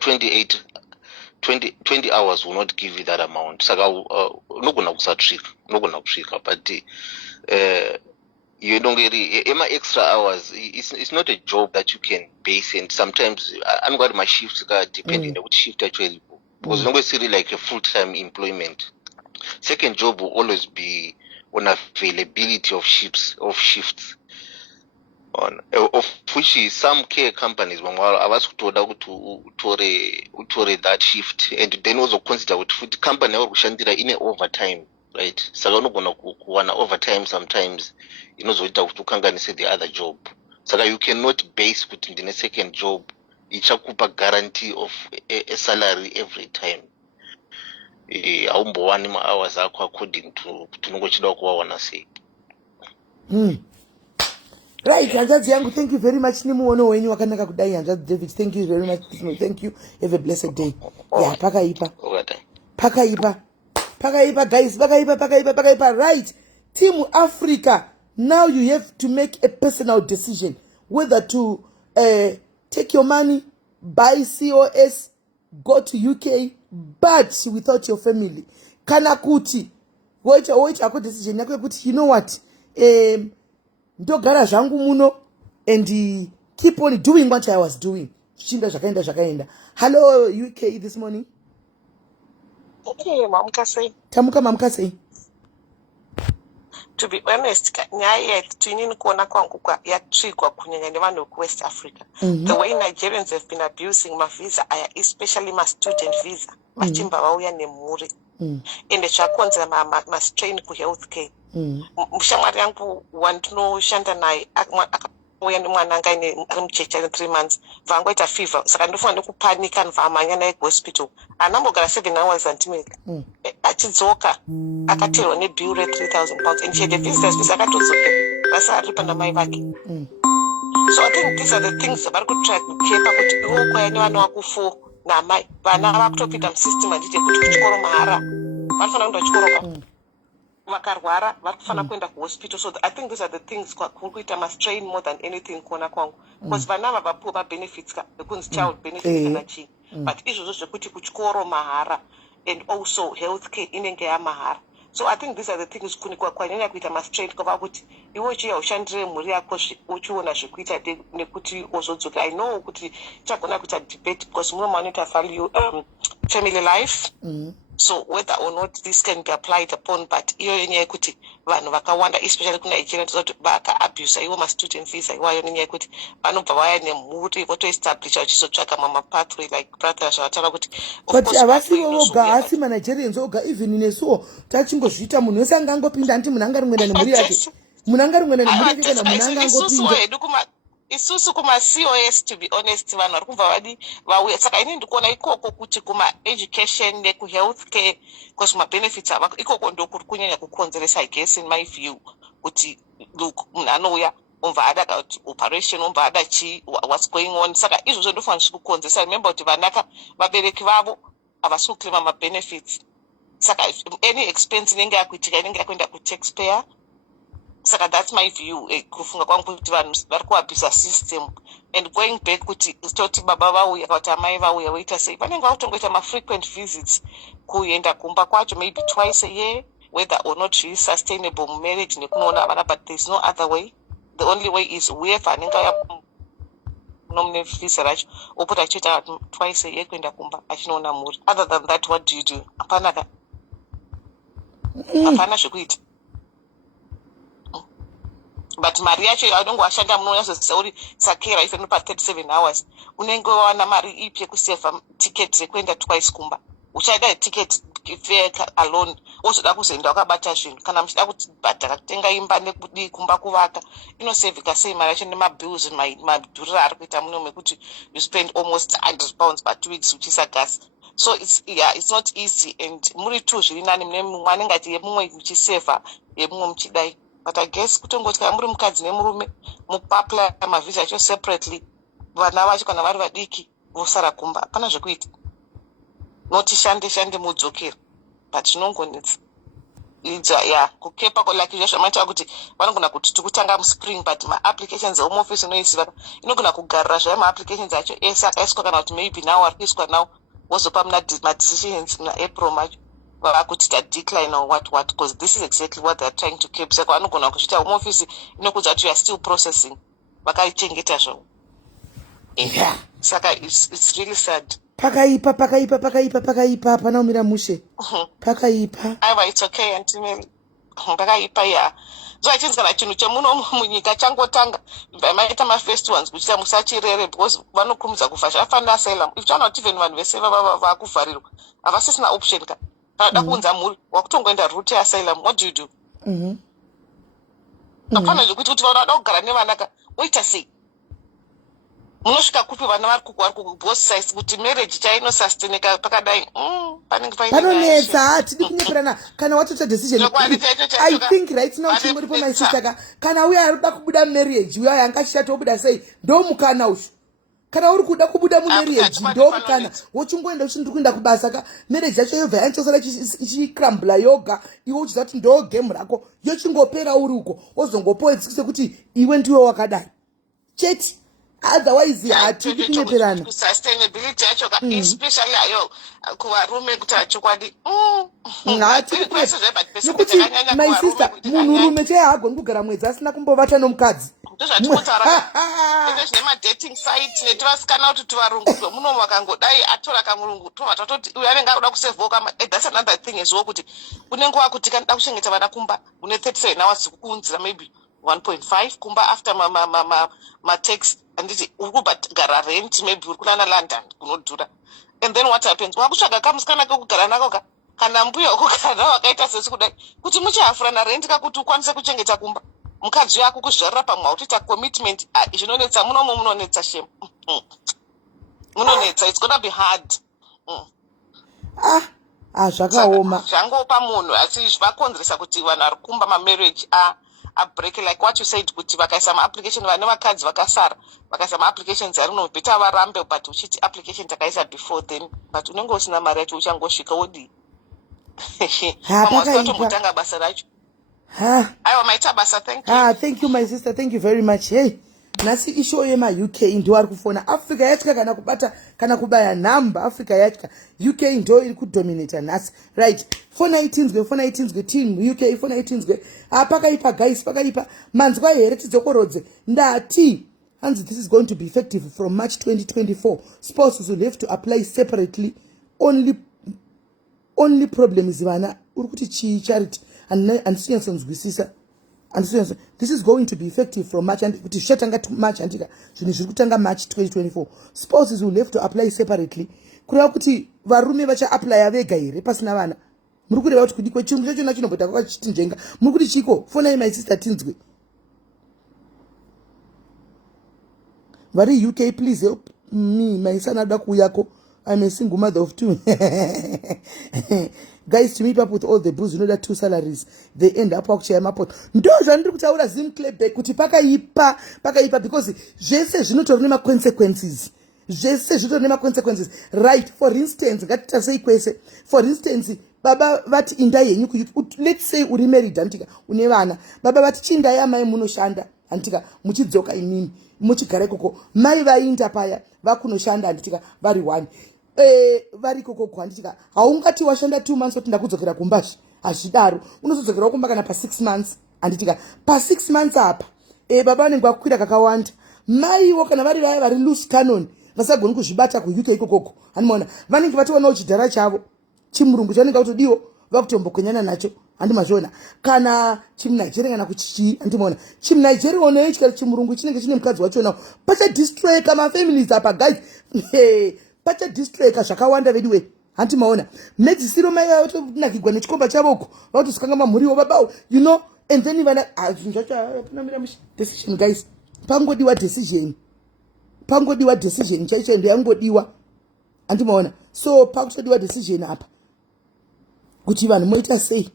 20 hours will not give you that amount. Saka nogona kusvika but you don't get it. Extra hours it's not a job that you can base, and sometimes I'm got my shifts depending on which shift actually, because it's not necessarily like a full-time employment. Second job will always be on availability of shifts of which is some care companies avasikutoda kuti utore that shift, and then also consider kuti company yauri kushandira ine overtime, right? Saka unogona kuwana overtime sometimes inozoita kuti ukanganise the other job. Saka you cannot base kuti ndine second job ichakupa guarantee of a salary every time. Aumbowani ma hours ako according to kuti unongochida kuwawana sei. Right, hanzvadzi yangu, thank you very much. Nimuono wenyu wakanaka kudai hanzvadzi David. Thank you very much. Thank you. Have a blessed day. Yeah, pakaipa guys, pakaipa. Right, Team Africa. Now you have to make a personal decision whether to take your money, buy COS, go to UK, but without your family. Kana kuti wait ako decision yako kuti you know what, ndogara zvangu muno and keep on doing what I was doing. Chinda zvakaenda. Hello UK this morning. Okay, mamukasei. Tamuka mamukasei. To be honest, nyaya yetinini kuona kwangu yatsvigwa kunyanya nevanhu West Africa. The way Nigerians have been abusing my visa, especially my student visa, vachimba vauya nemhuri. Ende zvakonzera mastrain kuhealthcare. Mushamwari yangu wandinoshanda naye akauya nemwana anga ari mucheche ane 3 months, vangoita fever, saka ndofunga ndokupanika ndovamhanya naye kuhospital. Anambogara 7 hours antimeka. Achidzoka akatirwa nebill re3,000 and she had a visitor's visa akatodzoka basa ari pana mai vake. So I think these are the things vari kutry kukepa kuti iwo kwaya nevana vako 4 namai vana vakutopinda musystem handiti kuti kuchikoro mahara vanofanira kuenda kuchikoro vakarwara varikufanira kuenda kuhospital. So I think these are the things kuri kuita mastrain more than anything kuona kwangu, because vana ava vapuwa mabenefits ekunzi child benefit kana chii, but izvozvo zvekuti kuchikoro mahara and also healthcare inenge yamahara. So I think these are the things kwanyanya kuita mastrain kwava kuti iwe uchiya ushandire mhuri yako uchiona zvekuita nekuti uzodzoka. I know kuti chagona kuita debate because muno manoita value family life. So whether or not this can be applied upon, but iyo yenyaya yekuti vanhu vakawanda especially kuNigeria ndizoti vakaabuse iwo mastudent visa iwayo nenyaya yekuti vanobva vaya nemhuri votoestablisha vachizotsvaka mamapathway like brother zvavataura kuti but havasivo voga, hasi manigerians oga, even nesuwo tachingozviita munhu wese anga angopinda anti munhu anga rimwena nemhuri yake, munhu anga rimwena nemhuri yake kana munhu anga angopinda. Isusu kuma-COS, to be honest, vanhu vari kubva vadi vauya. Saka ini ndikuona ikoko kuti kuma-education neku-healthcare, because kuma-benefits avako ikoko ndokuri kunyanya kukonzeresa, I guess, in my view, kuti look, munhu anouya umva ada kuti operation, umva ada chi, what's going on. Saka izvozvo ndofanira zvikukonzeresa. Remember kuti vanaka vabereki vavo havasi kuclaima ma-benefits. Saka any expense inenge yakuitika inenge yakuenda ku-taxpayer. saka that's my view. Kufunga kwangu kuti vanhu vari kuabhisa system. And going back kuti toti baba vauya kana kuti amai vauya voita sei, vanenge vakutongoita ma-frequent visits kuenda kumba kwacho maybe twice a year, whether or not she is sustainable marriage nekunoona vana, but there's no other way. The only way is whoever anenge aya nomune visa racho opota achiita twice a year kuenda kumba achinoona mhuri. Other than that, what do you do? Hapana zvekuita. But mari yacho anenge washanda munonyatsoziva uri sakera if inopa 37 hours unenge wawana mari ipi yekuseva ticket rekuenda twice kumba. Uchaida ticket fare alone wozoda kuzoenda wakabata zvinhu, kana muchida kubhadhara kutenga imba nekudi kumba kuvaka, inosevhika sei mari yacho nemabills madhuriro ari kuita muno mekuti you spend almost £100 per 2 weeks uchisa gas. So it's not easy, and muri tu zviri nani mune mumwe anenge ati yemumwe muchisevha yemumwe muchidai. But I guess kutongoti kana muri mukadzi nemurume mupapply mavisa acho separately, vana vacho kana vari vadiki vosara kumba, hapana zvekuita. Noti shande mudzokera, but zvinongonetsa. Kukepa like izvozvo zvamaita kuti vanogona kuti tikutanga muspring, but ma-applications ehome office inoisiva inogona kugarira zvayo ma-applications acho ese akaiswa, kana kuti maybe now ari kuiswa now wozopa ma-decisions muna-April macho vakuti decline or what, because this is exactly what they're trying to keep. Saka vanogona kuchita home office inokudza kuti you are still processing, vakaichengeta zvavo. Saka it's really sad. Pakaipa hapana umira mushe. Pakaipa. Aiwa, it's okay, Auntie Mary. Pakaipa ya. So I think kana chinhu chemuno munyika changotanga maita ma-first ones kuchita musachirere, because vanokurumidza kufa zvafanira asylum. If chana kuti even vanhu vese vakuvharirwa havasisina option ka. Kana kuunza mhuri wakutongoenda route asylum, what do you do? Hapana zvekuti vanoda kugara nevana ka woita sei? Munosvika kupi vana vari kuboth sides kuti marriage chainosustaineka pakadai. Panonetsa, hatidi kunyeperana kana watota decision. I think right now chingoripo my sister ka kana uya arikuda kubuda marriage uya yanga chatobuda sei ndo mukana usho. Kana uri kuda kubuda marriage ndo mukana wochungoenda uchindiri kuenda kubasa ka marriage yacho yobva yanchosara ichicrambla yoga, iwe uchiziva kuti ndo game rako yochingopera uri uko wozongopoetsikise kuti iwe ndiwe wakadai cheti. Otherwise hatidi kunyeperana. Sustainability yacho ka especially ayo kuvarume kuti achokwadi. Nekuti my sister munhurume chaiye haagoni kugara mwedzi asina kumbovata nomukadzi. Nema-dating site netivasikana kuti tivarungu muno vakangodai atora kamurungu tovatoti uyu anenge aroda kusevhoka. That's another thing as well, kuti unenge wakuti kanida kuchengeta vana kumba une 37 hours kuunzira maybe 1.5 kumba after ma-tax, anditi uri kubhagara rent maybe uri kulana London kunodhura, and then what happens? Wakutsvaga kamusikana kekugara nako ka kana mbuya wekugara nako wakaita sesi kudai kuti muchihafurana rent kakuti ukwanise kuchengeta kumba mukadzi wako kuzvarira pamwe autoita commitment. Zvinonetsa munomo, munonetsa shame. Munonetsa, it's gonna be hard. Zvakaoma zvangopa munhu, asi zvakonzeresa kuti vanhu vari kumba ma-marriage break, like what you said, kuti vakaisa ma-application vane vakadzi vakasara vakaisa ma-applications ari nobheta varambe, but uchiti application takaisa before then, but unenge usina mari yacho uchangosvika wodii pamwasitombotanga basa racho. Aiwa maita basa, thank you. Thank you my sister, thank you very much. Hey, nasi isho yema-UK ndo ari kufona. Africa yatya kana kubata kana kubaya namba, Africa yatya. UK ndo iri kudominata nasi. Right, 419 team UK 419 pakaipa guys, pakaipa manzwa here tidzokorodze ndati hanzi this is going to be effective from March 2024. Spouses will have to apply separately. Only problem is vana uri kuti chii charity andisinyatsanzwisisa. This is going to be effective from March, and kuti zvichatanga March andika zvinhu zviri kutanga March 2024. Spouses will have to apply separately. Kureva kuti varume vacha-applya vega here pasina vana. Muri kureva kuti kudikwe chirungu chachona chinomboita kwakachiti njenga. Muri kuti chiko fonai my sister tinzwe. Vari UK, please help me, my son ada kuyako. I'm a single mother of 2. Guys, to meet up with all the booze, you know that 2 salaries, they end up actually I'm up. Ndo zvandiri kutaura zimclebek kuti pakaipa because zvese zvinotori nema consequences. Right, for instance, ngatitasei kwese. For instance, baba vati indai henyu let's say uri married handitika une vana baba vati chindai amai munoshanda handitika muchidzoka imini muchigara ikoko mai vainda paya vakunoshanda handitika vari 1 vari ikoko handitika haungati washanda 2 months kuti ndakudzokera kumbashi hazvidaro unozodzokerawo kumba kana pa6 months handitika pa6 months apa baba vanenge vakukwira kakawanda maiwo kana vari vaya vari loose canon vasagoni kuzvibata kuuk ikokoko handimaona vanenge vationawo chidhara chavo chimurungu chavanenge kutodiwo vakutombokwenyana nacho handimazviona kana chimunigeria kana kuti handimaona chimunigeria onoyo chikari chimurungu chinenge chine mukadzi wachonawo pachadistroyeka mafamilies apa guys pachadistroyeka zvakawanda vediwe handimaona medzisiro mai vatotunakigwa nechikomba chavoko vakutosukanga mamhuriwo babawo and then vana decision guys pangodiwa decision chaicho ndo yangodiwa handimaona so pakutodiwa decision apa kuti vanhu moita sei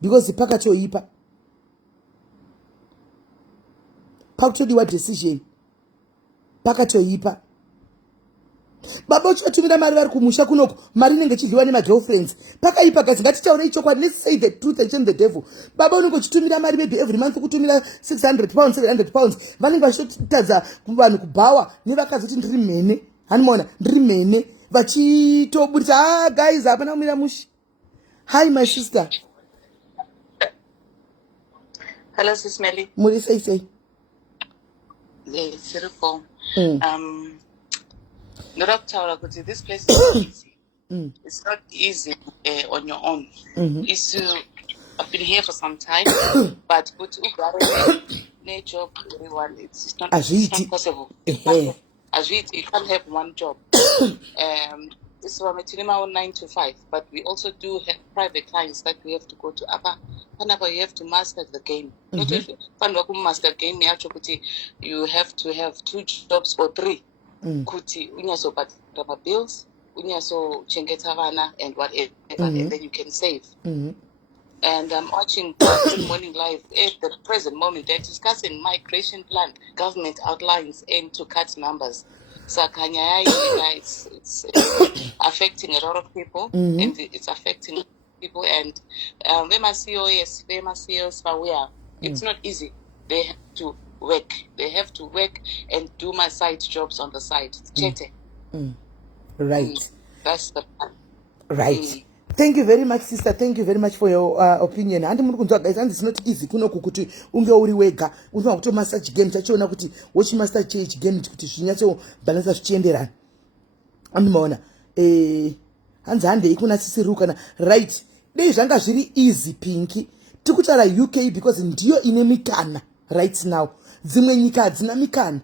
because pakatoipa pakutodiwa decision pakatoipa baba uchivatumira mari vari kumusha kunoko mari inenge ichidliwa nemagirlfriends pakaipa kazi ngatitaurei chokwadi let's say the truth and shame the devil baba unenge uchitumira mari maybe every month kutumira 600 pounds 700 pounds vanenge vachitotadza vanhu kubhawa nevakazoti ndiri mhene handimaona ndiri mhene vachitobudisa guys hapana kumira mushi. Hi my sister. Hello sis Melly. Muri say Yes, beautiful. Doctor, this place is not easy. It's not easy on your own. I've been here for some time, but good job, everyone. It's not possible. As you can't have one job. This is from a 9 to 5, but we also do have private clients that we have to go to. You have to master the game. Not if you master the game, you have to have 2 jobs or 3. Kuti unyaso patama bills, unyaso chengeta vana and whatever, and then you can save. And I'm watching Good Morning Live at the present moment. They're discussing migration plan. Government outlines aim to cut numbers. So it's affecting a lot of people, and it's affecting people. And it's not easy. They have to work. They have to work and do my side jobs on the side. Right. That's the plan. Right. Thank you very much, sister. Thank you very much for your opinion. And it's not easy. Kuno kukuti unge uri wega. Unwa kuto master game chachiona kuti watch master change game kuti zvinyacho balance zvichienderana. Andimaona. Hanzi hande ikuna sisiruka na right. Dei zvanga zviri easy pinky. Tikutaura UK because ndiyo ine mikana right now. Dzimwe nyika hadzina mikana.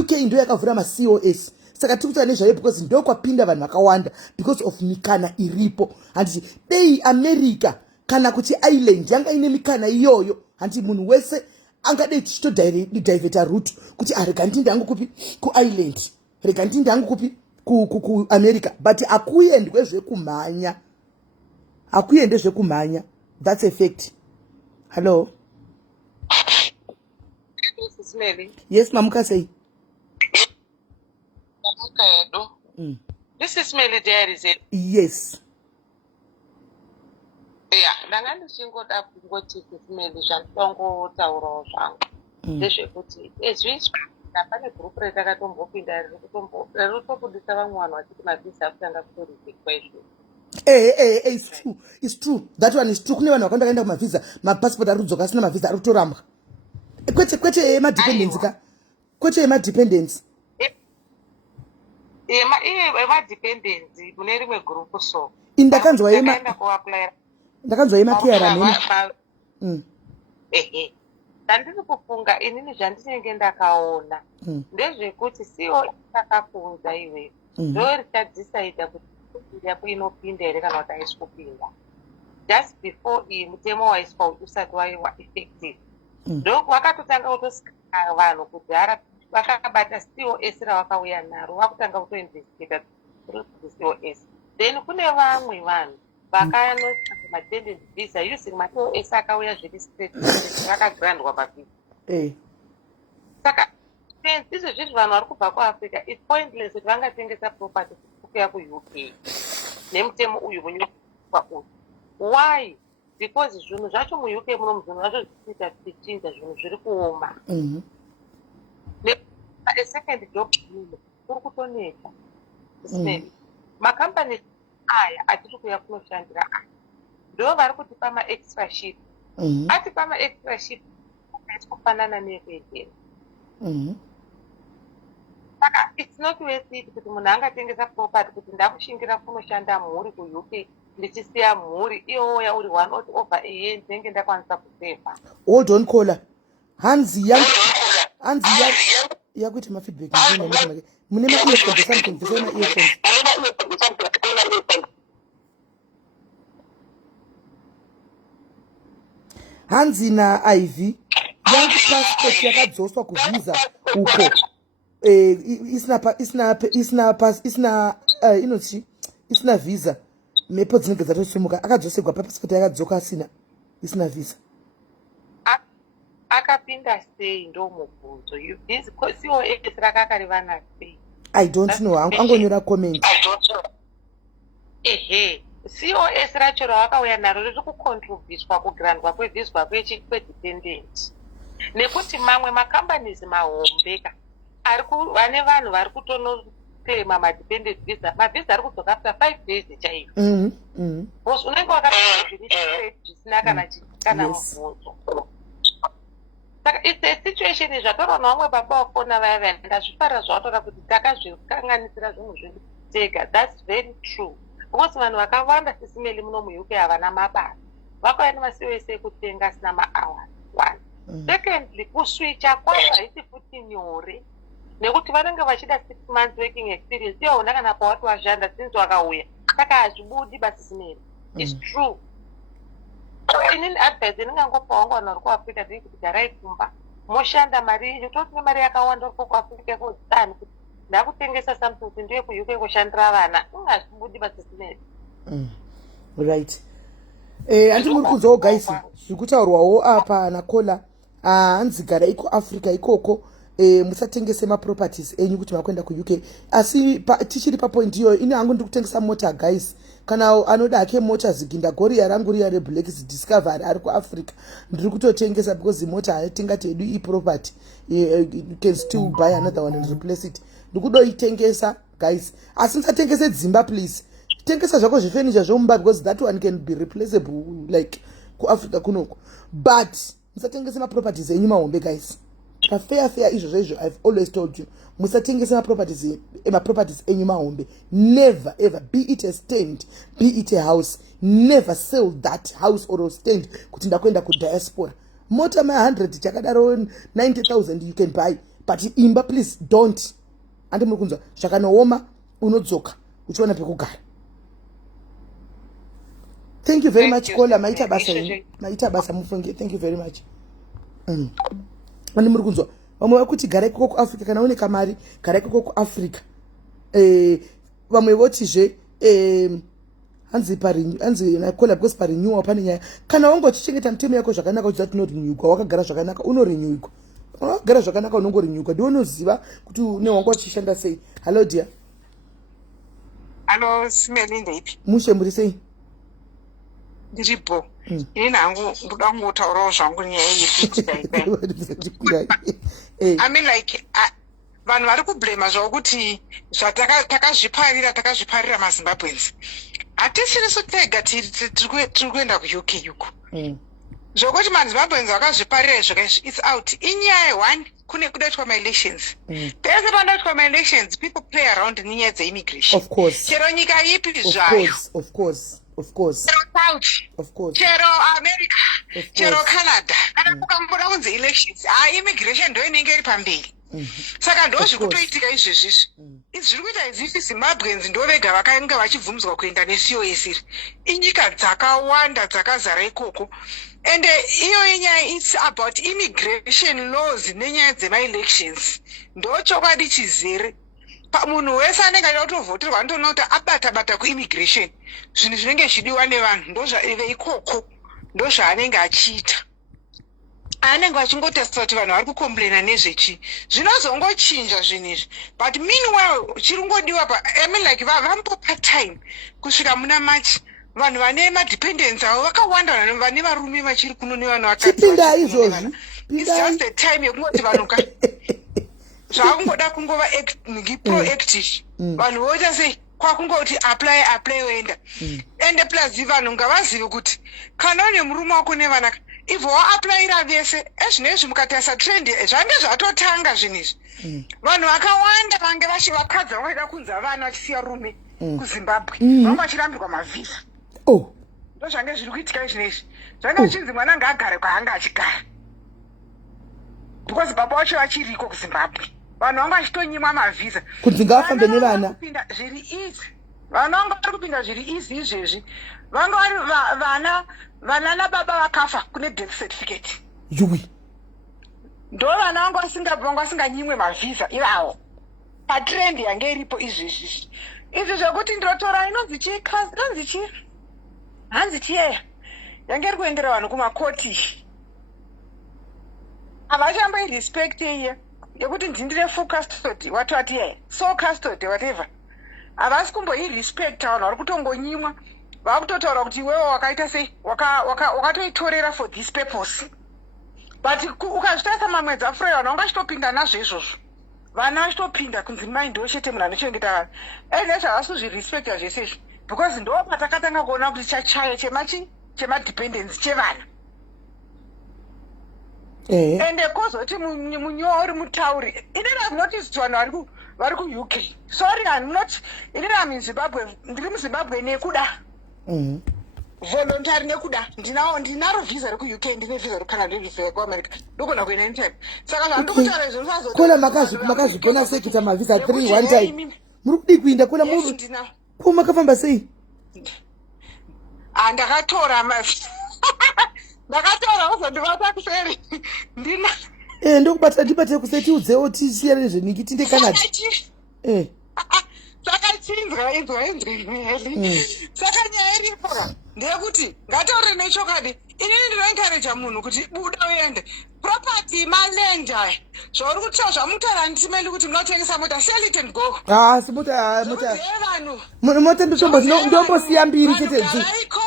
UK ndio yakavhura ma COS. Saka tikutaura nezvayo because ndo kwapinda vanhu vakawanda because of mikana iripo. Handiti dei America kana kuti island yanga ine mikana iyoyo. Handiti munhu wese angadei tichitodiveta route kuti rega ndinde hangu kupi ku island, rega ndinde hangu kupi ku America, but akuendwe zvekumhanya, akuende zvekumhanya. That's a fact. Hello. Yes, mamuka say. This is Melly there, is it? Yes. Yeah, ndanga ndichingoda kungoti Melly zvanditongotaurawo zvangu ndezvekuti pane group ratakatomboinda ririkutobudisa vamwe vanhu vachiti mavhisa akutanga kutorivhekwa izvo. It's true. It's true. That one is true. Kune vanhu vakanda kaenda kumavhisa, mapassport ari kudzoka asina mavhisa ari kutorambwa. Kwete ema-dependence ka. Kwete ema-dependence. Ema-dependence mune rimwe group so. Ndakanzwa ema-care nini. Ndandiri kufunga inini zvandinenge ndakaona ndezvekuti siwo takafunza iwe ndo richadhisaidha kuti yapo inopinda here kana kuti haisi kupinda just before iyi mutemo waiswa usati waiwa effective ndo wakatotanga kutosika vanhu kudhara vakabata COS ravakauya naro vakutanga kutoinvestigata COS, then kune vamwe vanhu vakanotsvaka matendent visa using ma-COS akauya zviri straight vakagrandwa pavisa. Saka izvo zvizvi vanhu vari kubva kuAfrica it's pointless kuti vangatengesa property kuya kuUK nemutemo uyu munyika uyu Why? Because zvinhu zvacho muuk muno zvinhu zvacho zvichinja zvinhu zviri kuoma. A second job kuri kutoneta. Makampani aya atiri kuya kunoshandira aya ndo vari kutipa ma-extra shift. Atipa ma-extra shift kufanana nekwekera. Saka it's not worth it kuti munhu angatengesa property kuti ndakushingira kunoshanda mhuri kuuk ndichisiya mhuri iwoya uri one out over a year ndinenge ndakwanisa kuseva. Hold on caller. Hanzi yakuita mafeedback mune ma-earphones something ndisema ma-earphones. Hanzi naIV yangu passport yakadzoswa kuvisa uko isina visa mhepo dzinenge dzatosimuka akadzosegwa passport yakadzoka isina visa. Akapinda sei ndo mubvunzo COS rakakarivana sei? I don't know. Angonyora comment. COS racho ravakauya naro riri kucontributwa kugrandwa kwevhizwa kwedependent nekuti mamwe macompanies mahombeka vane vanhu vari kutonoklema madependent visa. Mavhisa ari kudzoka after 5 days chaivo because unenge wakazvisina kana mubvunzo. Saka it's a situation zvatorwa nevamwe baba vafona vaya vaya ndazvifara zvavatora kuti takazvikanganisira zvinhu zvedu tega. That's very true. Because vanhu vakawanda SIS MELLY muno muuk havana mabasa, vakauya nemaCOS ekutenga asina ma-hours. One. Secondly, kuswicha kwavo haisi futi nyore nekuti vanenge vachida 6 months working experience. Iwo una kana pawati washanda since wakauya, saka hazvibudi baSIS MELLY. It's true. Inini advice ndingangopa wangu vanhu vari kuAfrica ndiri kuti garai kumba moshanda mari yenyu totine mari yakawanda uri kuAfrica kodani kuti ndakutengesa something kuti ndiye kuuk kushandira vana ungazvibudi baSIS MELLY. Right. Andi muri kunzwawo guys zvikutaurwawo apa nakola hanzi gara iko Africa ikoko musatengese maproperties enyu kuti makwenda kuuk. Asi tichiri papoint iyo ini hangu ndikutengesa mota guys. Kana anoda ake mota ziginda goriya rangu riya reBlack Discovery ari kuAfrica ndiri kutotengesa because mota hatingati hedu iproperty you can still buy another one and replace it. Ndikudoitengesa guys. Asi musatengese dzimba please. Tengesa zvako zvefurniture zvomumba because that one can be replaceable like kuAfrica kunoko. But musatengese maproperties enyu mahombe guys. Fair izvo I've always told you musatengese maproperties enyu mahombe. Never ever, be it a stand, be it a house, never sell that house or a stand kuti ndakwenda kudiaspora. Mota ma100 chakadaro 90,000 you can buy, but imba please don't. Andi muri kunzwa zvakanooma unodzoka uchiona pekugara. Thank you very much caller. Maita basa mufunge. Thank you very much. Andi muri kunzwa vamwe vakuti gara ikoko kuAfrica kana une kamari gara ikoko kuAfrica. Vamwe votizve hanzi nakola because parenew pane nyaya kana wangochichengeta mitemo yako zvakanaka kuti tinorenewa wakagara zvakanaka unorenewa. Wakagara zvakanaka unongorenewa ndiwo unoziva kuti une wangu wachishanda sei. Hello dear. Hello SIMELLY ndeipi? Mushe muri sei? Ndiripo. Ini nangu ndoda kungotaurawo zvangu nyaya I mean like vanhu vari kublema zvavo kuti takazviparira maZimbabweans. Hatisirisu tega tiri kuenda kuUK yuko. Zvokuti maZimbabweans vakazviparira izvo it's out. Inyaya one kune kudaitwa ma-elections. Pese panoitwa ma-elections people play around nenyaya dze-immigration. Of course. Chero nyika ipi zvayo. Of course. Chero South. Of course. Chero America. Chero Canada. Kana kukamboda kunzi elections. Immigration ndo inenge iri pamberi. Saka ndo zvikutoitika izvezvizvi. Zviri kuita izifi Zimbabweans ndo vega vakanga vachibvumidzwa kuenda neCOS iri. Inyika dzakawanda dzakazara ikoko. And iyo inyaya it's about immigration laws nenyaya dzema-elections. Ndo chokwadi chizere. Munhu wese anenge achida kutovhoterwa anotoona kuti abata kuimmigration zvinhu zvinenge zvichidiwa nevanhu ndoikoko ndo zvaanenge achiita. Anenge achingotesta kuti vanhu vari kukomplaina nezvechi zvinozongochinja zvinhu izvi but meanwhile chiri ngodiwa I mean like vambopa time kusvika muna March vanhu vane madependence avo vakawanda vane varume vachiri kuno nevanhu chipinda izvozvi it's just the time yekungoti vanhu ka zvakungoda kungova proactive vanhu voita sei kwakungoti apply woenda ende plus vanhu ngavazive kuti kana une murume wako nevana if waaplayira vese ezvinezvi mukatarisa trend zvange zvatotanga zvinhu izvi vanhu vakawanda vange vakadzi vanoida kunza vana vachisiya rume kuzimbabwe vange vachirambirwa mavhisa ndo zvange zviri kuitika izvinezvi zvange zvichinzi mwana ngaagare kwaanga achigara because baba vacho vachiriko kuzimbabwe vanhu vanga vachitonyimwa mavhisa kuti ngavafambe nevana kupinda zviri easy vana vanga vari kupinda zviri easy izvezvi vanga vari vana nababa vakafa kune death certificate yui ndo vana vanga vasinganyimwe mavhisa ivavo patrend yange iripo izvezvi izvi zvekuti ndirotora inonzi hanzi chiyeya yange iri kuendera vanhu kumakoti havachamboirespect iye yekuti ndindire full custody watoti yeya so custody whatever havasi kumboirespecta vanhu vari kutongonyimwa vakutotaura kuti iwewo wakaita sei wakatoitorera for this purpose but ukazvitarisa mamwedzi afurei vanhu vanga vachitopinda nazvo izvozvo vana vachitopinda kunzi mai ndo chete munhu anochengeta vanhu ende zvavasi kuzvirespecta zvese izvi because ndo patakatanga kuona kuti chachayo chemadependence chevana ende kozoti munyowa uri mutauri inini am noticed vanhu vari kuuk sorry I'm not inini am in Zimbabwe ndiri muzimbabwe nekuda voluntary nekuda ndinaro visa rekuuk ndine visa recanada ndine visa rekuamerica ndogona kuenda anytime saka zvandokutaura izvo kola makazvigona sei kuita mavisa 3 one time muri kudi kuinda kola ko makafamba sei ndakatora ndakatora uzondibata kuseri ndina ndokubata ndibate kuseri tiudzewo tisiyane zveniki tinde Canada saka chinzwa saka nyaya iripo ndeyekuti ngataure nechokadi inini ndinoencouragea munhu kuti buda uende property malenda zvauri kutaura zvamutaura ndisimeli kuti munotengesa mota sell it and go mota ndombosiya mbiri chete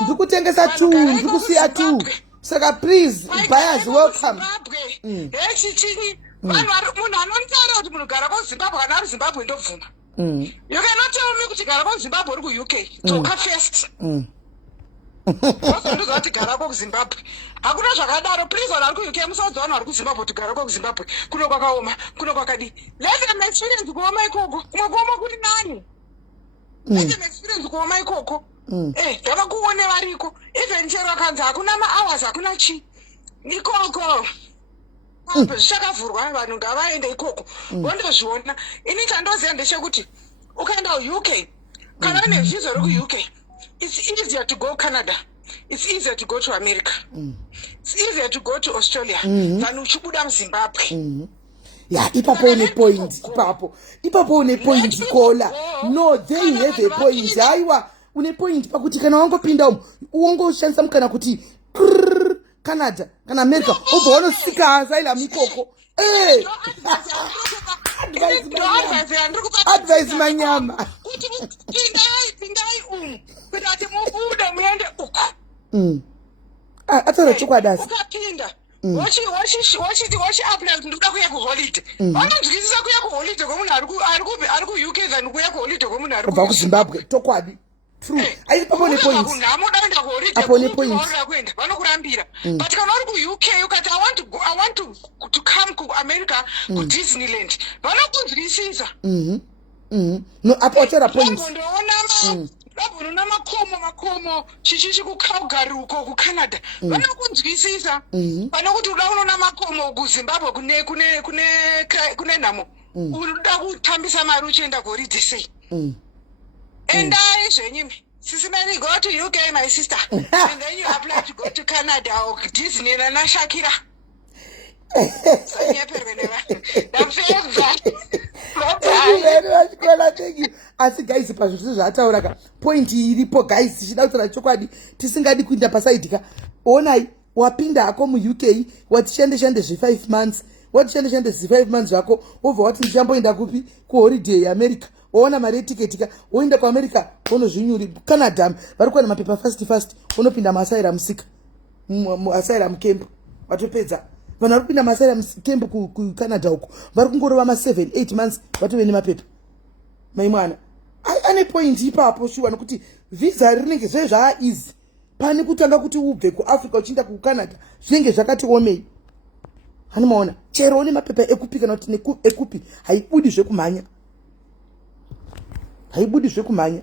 ndiri kutengesa 2 ndiri kusiya 2 saka please buyers welcome hechichinyi vanhu munhu anonitaura kuti munhu gara kuzimbabwe kana ari zimbabwe ndobvuma you cannot tell me kuti gara kuzimbabwe uri kuuk toka first ndozondiza kuti gara kuzimbabwe hakuna zvakadaro please vanhu vari kuuk musaudza vanhu vari kuzimbabwe kuti gara kuzimbabwe kuno kwakaoma kuno kwakadi let them experience kuoma ikoko kumwe kuoma kuri nani let them experience kuoma ikoko ndavakuone variko even chero akanzi hakuna mahours hakuna chi ikoko zvichakavhurwa vanhu ngavaende ikoko vondozviona ini chandoziva ndechekuti ukaenda kuuk kana une vhiza rekuuk it's easier to go Canada it's easier to go to America it's easier to go to Australia than uchibuda muZimbabwe ipapo une point ipapo une point kola no they have a point haiwa une point pakuti kana wangopinda wongoshandisa mukana kuti Canada kana America ubva wanosika asylum ikoko advice manyama kuti pindai kuti mubude muende uko atora chokwadi ukapinda wachi apply kuti ndikuda kuya kuholiday vanonzwisisa kuya kuholiday kwemunhu ari kuuk than kuya kuholiday kwemunhu ari kubva kuzimbabwe chokwadi true aipapo ne points namudaenda kuholiday apo ne points kuenda vanokurambira but kana uri kuuk ukati I want to come to America ku Disneyland vanokunzwisisa no apo achora points ndabona makomo chichichi kuCalgary uko kuCanada vanokunzwisisa pane kuti uda unoona makomo kuZimbabwe kune nhamo unoda kutambisa mari uchienda kuholiday sei endai zvenyimi SIS MELLY go to UK my sister and then you apply to go to Canada or Disney na Shakira asi guys pazvose zvaatauraka point iripo guys tichida kutaura chokwadi tisingadi kuinda pasaidika onai wapinda hako muuk watishandeshande zve5 months watishandeshande zve5 months zvako wobva wati ndichamboenda kupi kuholiday yeAmerica waona mari yetiketi ka woenda kuamerica unozvinyuri canada vari kuwana mapepa fast unopinda muasylum sika muasylum camp watopedza vanhu vari kupinda muasylum camp kucanada uko vari kungorova ma7-8 months vatove nemapepa maimwana ane point ipapo shuwa nokuti visa rinenge zvezvaaeasy pane kutanga kuti ubve kuafrica uchienda kucanada zvinenge zvakati omei hanimaona chero une mapepa ekupi kana kuti ekupi haibudi zvekumhanya haibudi zvekumhanya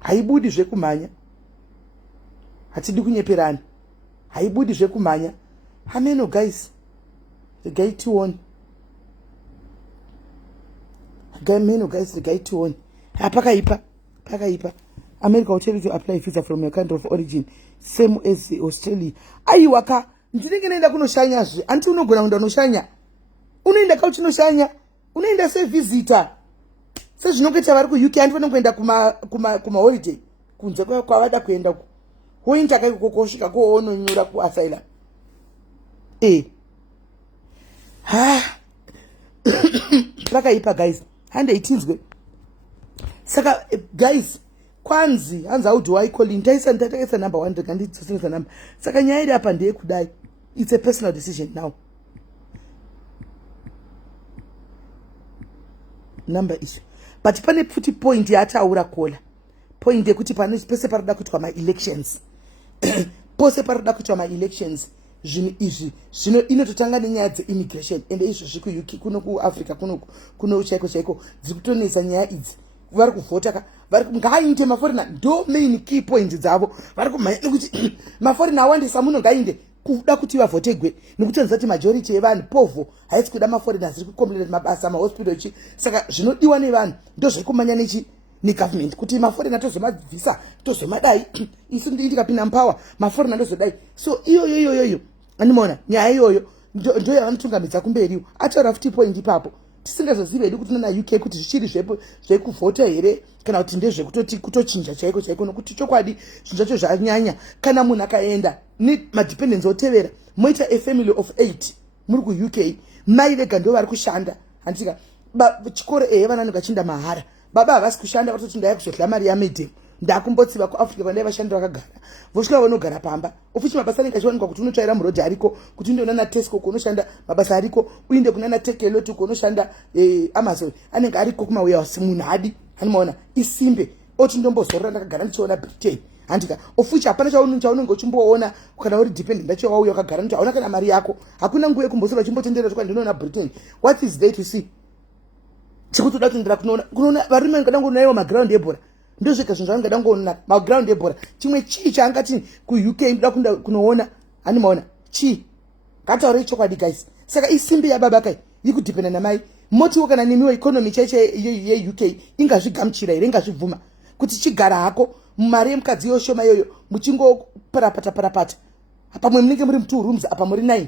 haibudi zvekumhanya hatidi kunyeperana haibudi zvekumhanya hameno guys regai tione regai tione pakaipa America will tell you to apply visa from your country of origin same as Australia. Aiwa ka ndinenge naenda kunoshanya zve anti unogona kuenda kunoshanya unoenda kauchinoshanya unoenda se visitor sezvinongeta vari ku UK anti vanongoenda kuma holiday kunze kwavada kuenda ku woinda kai kokosvika koononyura ku asylum pakaipa guys hande itinzwe saka guys kwanzi hanzi how do I call in taisa number 1 ndikandidzoseresa number saka nyaya iri apa ndeye kudai it's a personal decision now number issue but pane futi point yataura kola point yekuti pane pese parida kuitwa ma-elections pose parida kuitwa ma-elections zvinhu izvi zvino inototanga nenyaya dze-immigration ende izvozvi ku-UK kuno kuafrica kuno chaiko dziri kutonesa nyaya idzi vari kuvhota ngaainde maforina ndo main key point dzavo vari kumhanya nekuti maforina awandisa muno ngaainde kuda kuti vavhotegwe nekuti nzati majority yevanhu povo haisi kuda maforina ziri kukompleta mabasa mahospital chi saka zvinodiwa nevanhu ndo zviri kumhanya negovernment kuti maforina tozomabvisa tozomadai isi ndikapinda mupower maforina ndozodai so iyoyo animona nyaya iyoyo ndo yavanotungamidza kumberiwo ataura futi point ipapo tisingazozivi hedu kuti nana UK kuti zvichiri zvekuvhota here kana kuti ndezvekutoti kutochinja chaiko nokuti chokwadi zvinhu zvacho zvanyanya kana munhu akaenda nemadependence otevera moita a family of 8 muri ku-UK mai vega ndo vari kushanda handika chikoro vanani vachinda mahara baba havasi kushanda vatoti ndaya kuzodla mari yaMitemo ndakumbotsiva kuafrica vandai vashandi vakagara vosvika vanogara pamba ofichi mabasa anenge achiwanikwa kuti unotsvaira murodhi ariko kuti uinde kunana Tesco kunoshanda mabasa ariko uinde kunana Tekeloti kunoshanda Amazon anenge ariko kumawarehouse munhu hadi hanimaona isimbe oti ndombozorora ndakagara ndichiona Britain handika ofichi hapana chaunenge uchimboona kana uri dependent ndacho wauya wakagara noti hauna kana mari yako hakuna nguva yekumbosora uchimbotendera kuti ndinoona Britain what is there to see chikutoda kuendera kunoona varume ngadangonaiwa maground ebhora ndozvika zvinhu zvaangadangoona maground ebhora chimwe chii chaangati ku-UK ndoda kunoona hanimaona chii ngataurei chokwadi guys saka isimbi yababa kai iri kudhipenda namai motiwo kana nemiwo economy chaicho ye-UK ingazvigamuchira here ingazvibvuma kuti chigara hako mari yemukadzi yoshoma iyoyo muchingoparapata pamwe munenge muri 2 rooms apa muri 9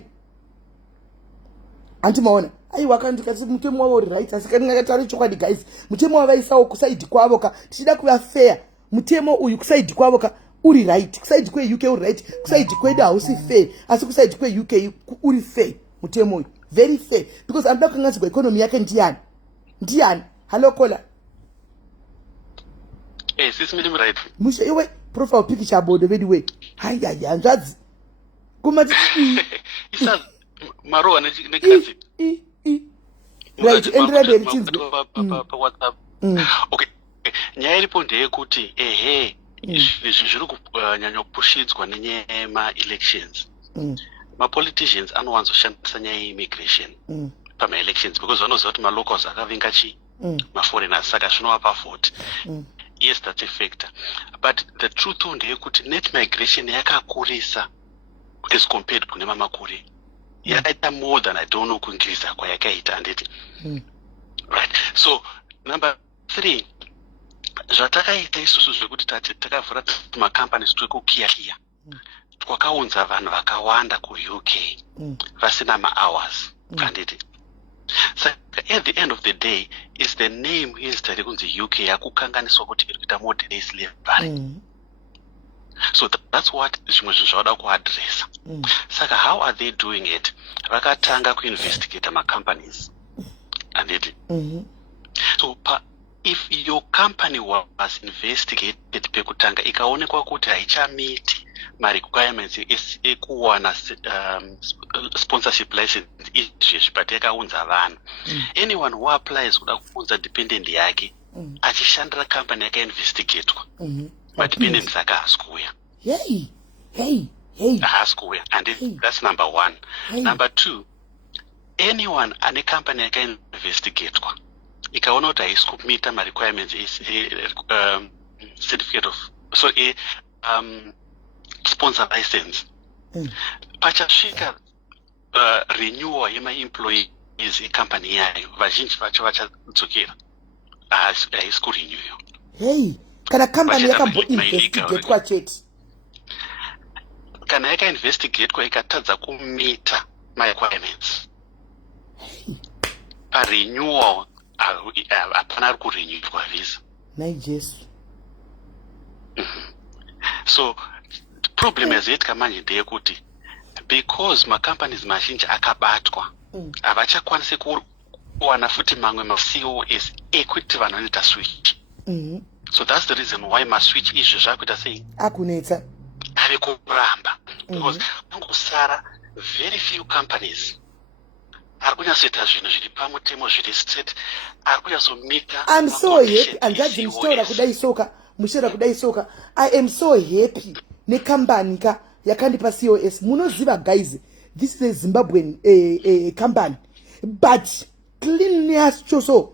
handimaona aiwa kandikati mutemo wavo uri right asi kaningatauri chokwadi guys mutemo wavaisawo kusaidi kwavo ka tichida kuva fair mutemo uyu kusaidi kwavo ka uri right kusaidi kwe-UK uri right kusaidi kwedu hausi fair asi kusaidi kwe-UK uri fair mutemo uyu very fair because anoda kukangadzirwa economy yake ndiani halo kola sis Mitemo right musho iwe profile picture abodo vediwe hayi hanzvadzi kumati isa marowa nekadzi right endelea chinzwe pa WhatsApp okay nyaya iripo ndeyekuti zviri kunyanya kupushidzwa nenyaya yema-elections ma-politicians anowanzoshandisa nyaya ye-immigration pama-elections because vanoziva kuti ma-locals akavenga ma-foreigners saka zvinovapa vote yes that's a factor but the truth ndeyekuti net migration yakakurisa as compared kune mamakore yakaita more than I don't know kuingiza kwayakaita handiti right so number 3 zvatakaita isusu zvekuti takavhura macompanies twekukiyakiya twakaunza vanhu vakawanda ku-UK vasina ma-hours handiti saka at the end of the day is the name yezitai kunzi UK yakukanganiswa kuti iri kuita more days labor So that's what zvimwe zvinhu zvavada kuadresa. Saka how are they doing it? Vakatanga kuinvestigate companies. Anditi. So if your company was investigated pekutanga ikaonekwa kuti haichamiti requirements ekuwana sponsorship license izvezvi but yakaunza vanhu, anyone who applies kuda kuunza dependent yake achishandira company yakainvestigatwa, madependents ake haasi kuuya. Haasi kuuya, and that's number one. Number two, anyone ane company yakainvestigatwa ikaona kuti haisi kumita requirements certificate of sponsor license, pachasvika renewal yemaemployees ecompany yayo, vazhinji vacho vachadzokera haisi kurenew. Kana company yakamboinvestigatwa chete, kana yakainvestigatwa ikatadza kumita requirements, parenewal hapana ari kurenewedwa visa. Jesu. So problem yazoitika manje ndeyekuti because macompanies mazhinji akabatwa havachakwanisi kuwana futi mamwe ma-COS ekuti vanhu vanoita switch. So that's the reason why maswitch izvo zvakuita sei akunetsa ave kuramba, because kungosara very few companies ari kunyatsoita zvinhu zviri pamutemo zviri straight, ari kunyatsomita. I'm so happy, hanzvadzi muchitaura kudai soka, muchitaura kudai soka, I am so happy nekambani ka yakandipa COS. Munoziva guys, this is a Zimbabwean company, but cleanliness choso.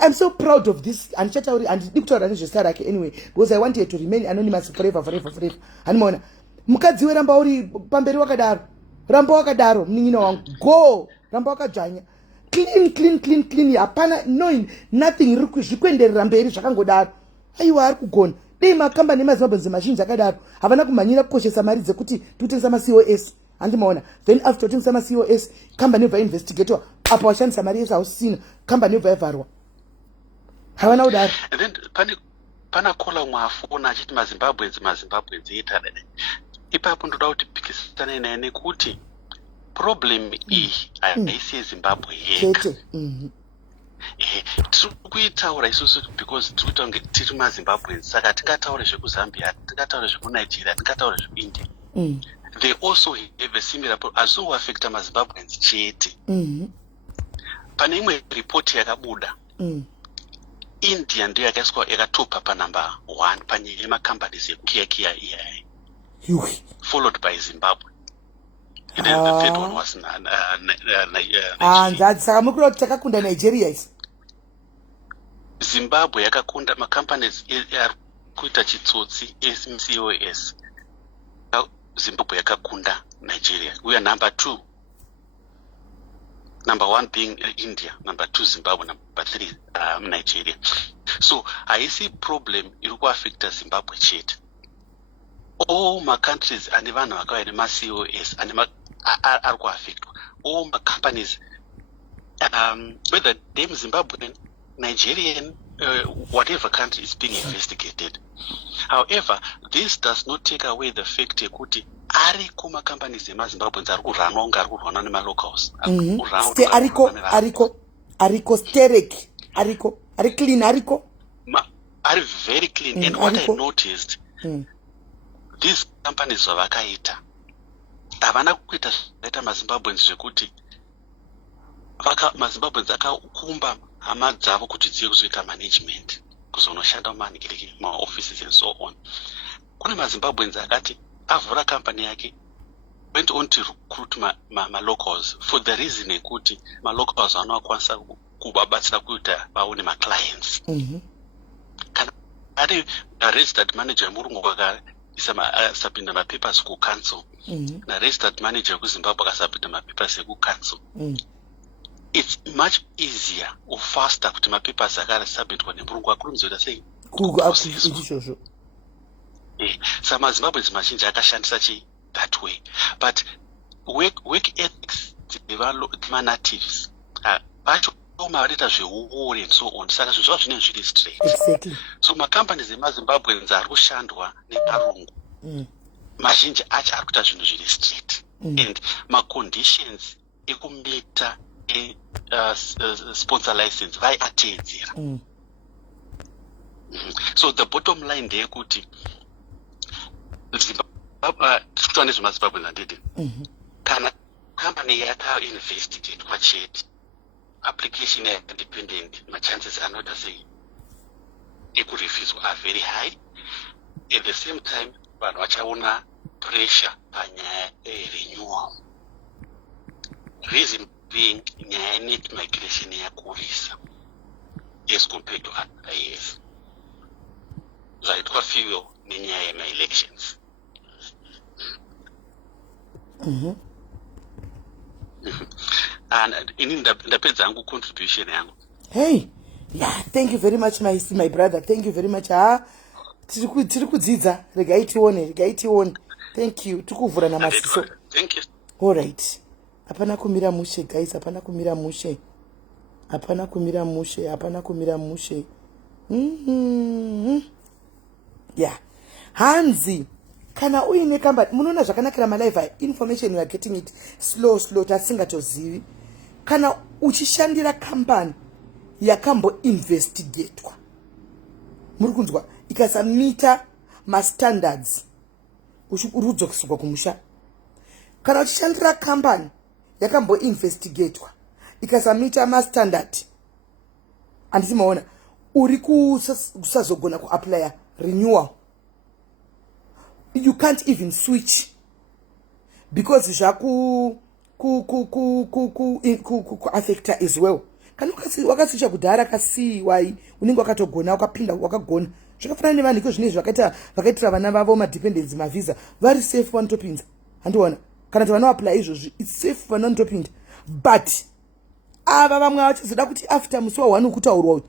I'm so proud of this, and chaturi and dikutaura nezvezita rake anyway, because I wanted to remain anonymous forever. Hanimona mukadzi weramba uri pamberi wakadaro, ramba wakadaro mnin'ina wangu, go ramba wakadzvanya, clean, hapana nothing zvikwenderera mberi zvakangodaro. Aiwa ari kugona dei makambani emazimbabwe mazhinji akadaro havana kumhanyira kukoshesa mari dzekuti totengesa ma-COS. Handimaona, then after totengesa ma-COS kambani yobva investigatwa, apa washandisa mari yese hausina, kambani yobva yavharwa, havana kudaro. And then pana kola mwafona achiti mazimbabwenzi itadade, ipapo ndoda kuti pikisane naye nekuti problem iyi haisi yezimbabwe yega. Tiri kuitaura isusu because tiri kuita kunge tiri mazimbabwenzi, saka tingataure zvekuzambia, tingataure zvekunigeria, tingataure zvekuindia. They also have a similar problem, azoafekta mazimbabwenzi chete. Pane imwe report yakabuda, India ndiyo yakaiswa yakatopa panumber 1 panyaya yemacompanies ekukiyakiya iyayi, followed by Zimbabwe. And then the third one was Nigeria. Saka muri kuti takakunda Nigeria isi. Zimbabwe yakakunda macompanies ari kuita chitsotsi COS. Zimbabwe yakakunda Nigeria. We are number 2. Number 1 being India, number 2 Zimbabwe, number 3 Nigeria. So I see problem iri kuafekta Zimbabwe chete. All my countries ane vanhu vakauya nema-COS ari kuafektwa. All my companies, whether them Zimbabwean, Nigerian, whatever country is being investigated. However, this does not take away the fact that ariko macompanies emazimbabweans ari kuranwa kunge ari kurwana nemalocals. Ariko sterek, ari clean, ari very clean. And what I noticed, these companies vavakaita havana kuita zvakaita mazimbabweans zvekuti mazimbabweans akakumba hama dzavo kuti dziye kuzoita management, kuzonoshanda maoffices and so on. Kune mazimbabweans akati avhura company yake, went on to recruit ma-locals for the reason yekuti ma-locals vanokwanisa kubabatsira kuita vaone ma-clients. Kana ari registered manager murungu akasapinda mapapers kucouncil, na registered manager kuZimbabwe akasapinda mapapers ekucouncil, it's much easier or faster kuti mapapers akasubmitwa nemurungu akurumizota sei kuprocesswa. Saka mazimbabweans mazhinji akashandisa that way, but work ethics dzema-natives vacho mavanoita zveuri and so on, saka zvinhu zvava zvinenge zviri straight. Exactly. So macompanies emazimbabweans ari kushandwa neparungu mazhinji acho ari kuita zvinhu zviri straight and maconditions ekumeta sponsor license vaiateedzera. So the bottom line ndeyekuti tikutaura nezvemazimbabwe handidi, kana company yakainvestigatwa chete application independent, machances anoita sei ekurefuswa are very high. At the same time vanhu vachaona pressure panyaya renewal. Reason being nyaya net migration yakurisa as compared to other years. Zvaitwa fuel nenyaya yema-elections. And ini ndapedza hangu contribution yangu. Hey, yeah, thank you very much my brother, thank you very much. Tiri kudzidza, regai tione. Thank you, tikuvhura namasiso. Thank you. All right. Hapana kumira mushe guys, hapana kumira mushe. Yeah. Hanzi, kana uine kamba, munoona zvakanakira malive information we are getting it slow tasingatozivi. Kana uchishandira company yakambo investigatewa, muri kunzwa, ikasamita standards urudzokiswa kumusha. Kana uchishandira company yakambo investigatewa ikasamita standard, andisi maona uri kusazogona kuapply renewal, you can't even switch because zvaku affecta as well. Kana wakaswitcha kudhara kasiwai unenge wakatogona wakapinda wakagona, zvakafanana nevanhu iko zvinezvi vakaitira vana vavo madependence mavisa vari safe vanotopinza. Handiona kana kuti vanoapply izvozvi it's safe vanotopinda, but ava vamwe vachizoda kuti after musi wa1 ukutaurwa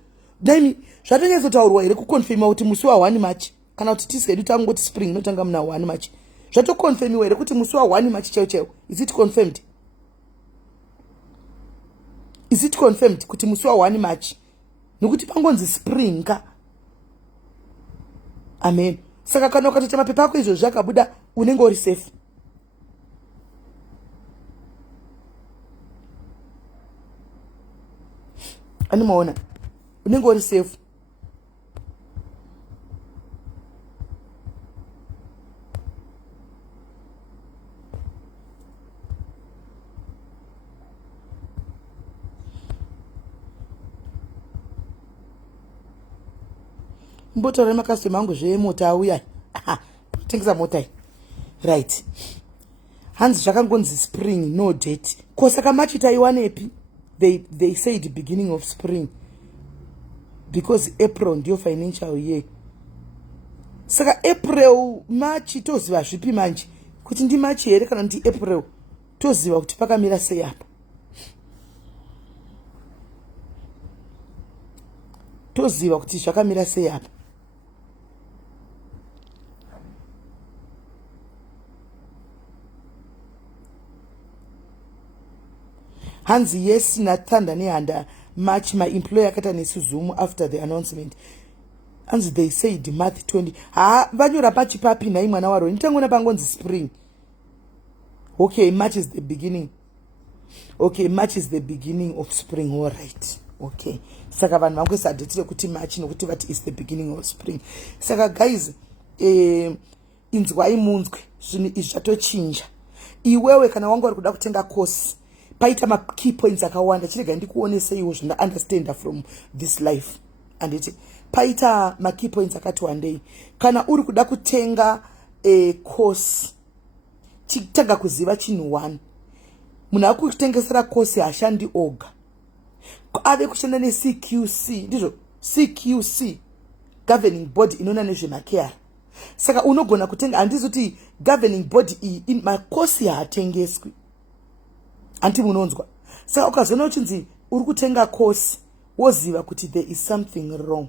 daimi zvatonyazotaurwa here kuconfirma kuti musi wa1 March, kana kuti tisedu tangoti spring inotanga muna 1 March, zvatoconfirmiwa here kuti musi wa1 March chaiwo. Is it confirmed? Is it confirmed kuti musi wa1 March? Nokuti pangonzi spring ka. Amen. Saka kana ukatoita mapepa ako izvo zvakabuda unenge uri safe. Animaona unenge uri safe. Mbotaura makasitoma angu zvemota auya tengesa mota iyi, right? Hanzi zvakangonzi spring no date, ko saka March taiwanepi? They said beginning of spring because April ndiyo financial year. Saka April March toziva zvipi manje kuti ndi March here kana ndi April, toziva kuti pakamira sei apa, toziva kuti zvakamira sei apa. Hanzi yes nathanda nehanda March my employer akata nesuzumu after the announcement. Hanzi they said March 20. Vanyora pachi papi na imwana waro nitangona pangonzi spring. Okay, March is the beginning. Okay, March is the beginning of spring. All right. Okay. Saka vanhu vangosadhetire kuti March nokuti vati is the beginning of spring. Saka guys, inzwai munzwe zvinhu izvi zvatochinja. Iwewe kana wangu vari kuda kutenga course, paita ma key points akawanda. Chirega ndikuonese iwo zvina understand from this life. Anditi paita ma key points akati wandei. Kana uri kuda kutenga course, chitanga kuziva chinhu 1. Munhu akutengesera course hashandi oga, ave kushanda neCQC, ndizvo CQC, governing body inoona nezvemakera. Saka unogona kutenga, handizoti governing body iyi makosi haatengeswi, anti munonzwa. Saka ukazoona uchinzi uri kutenga course woziva kuti there is something wrong,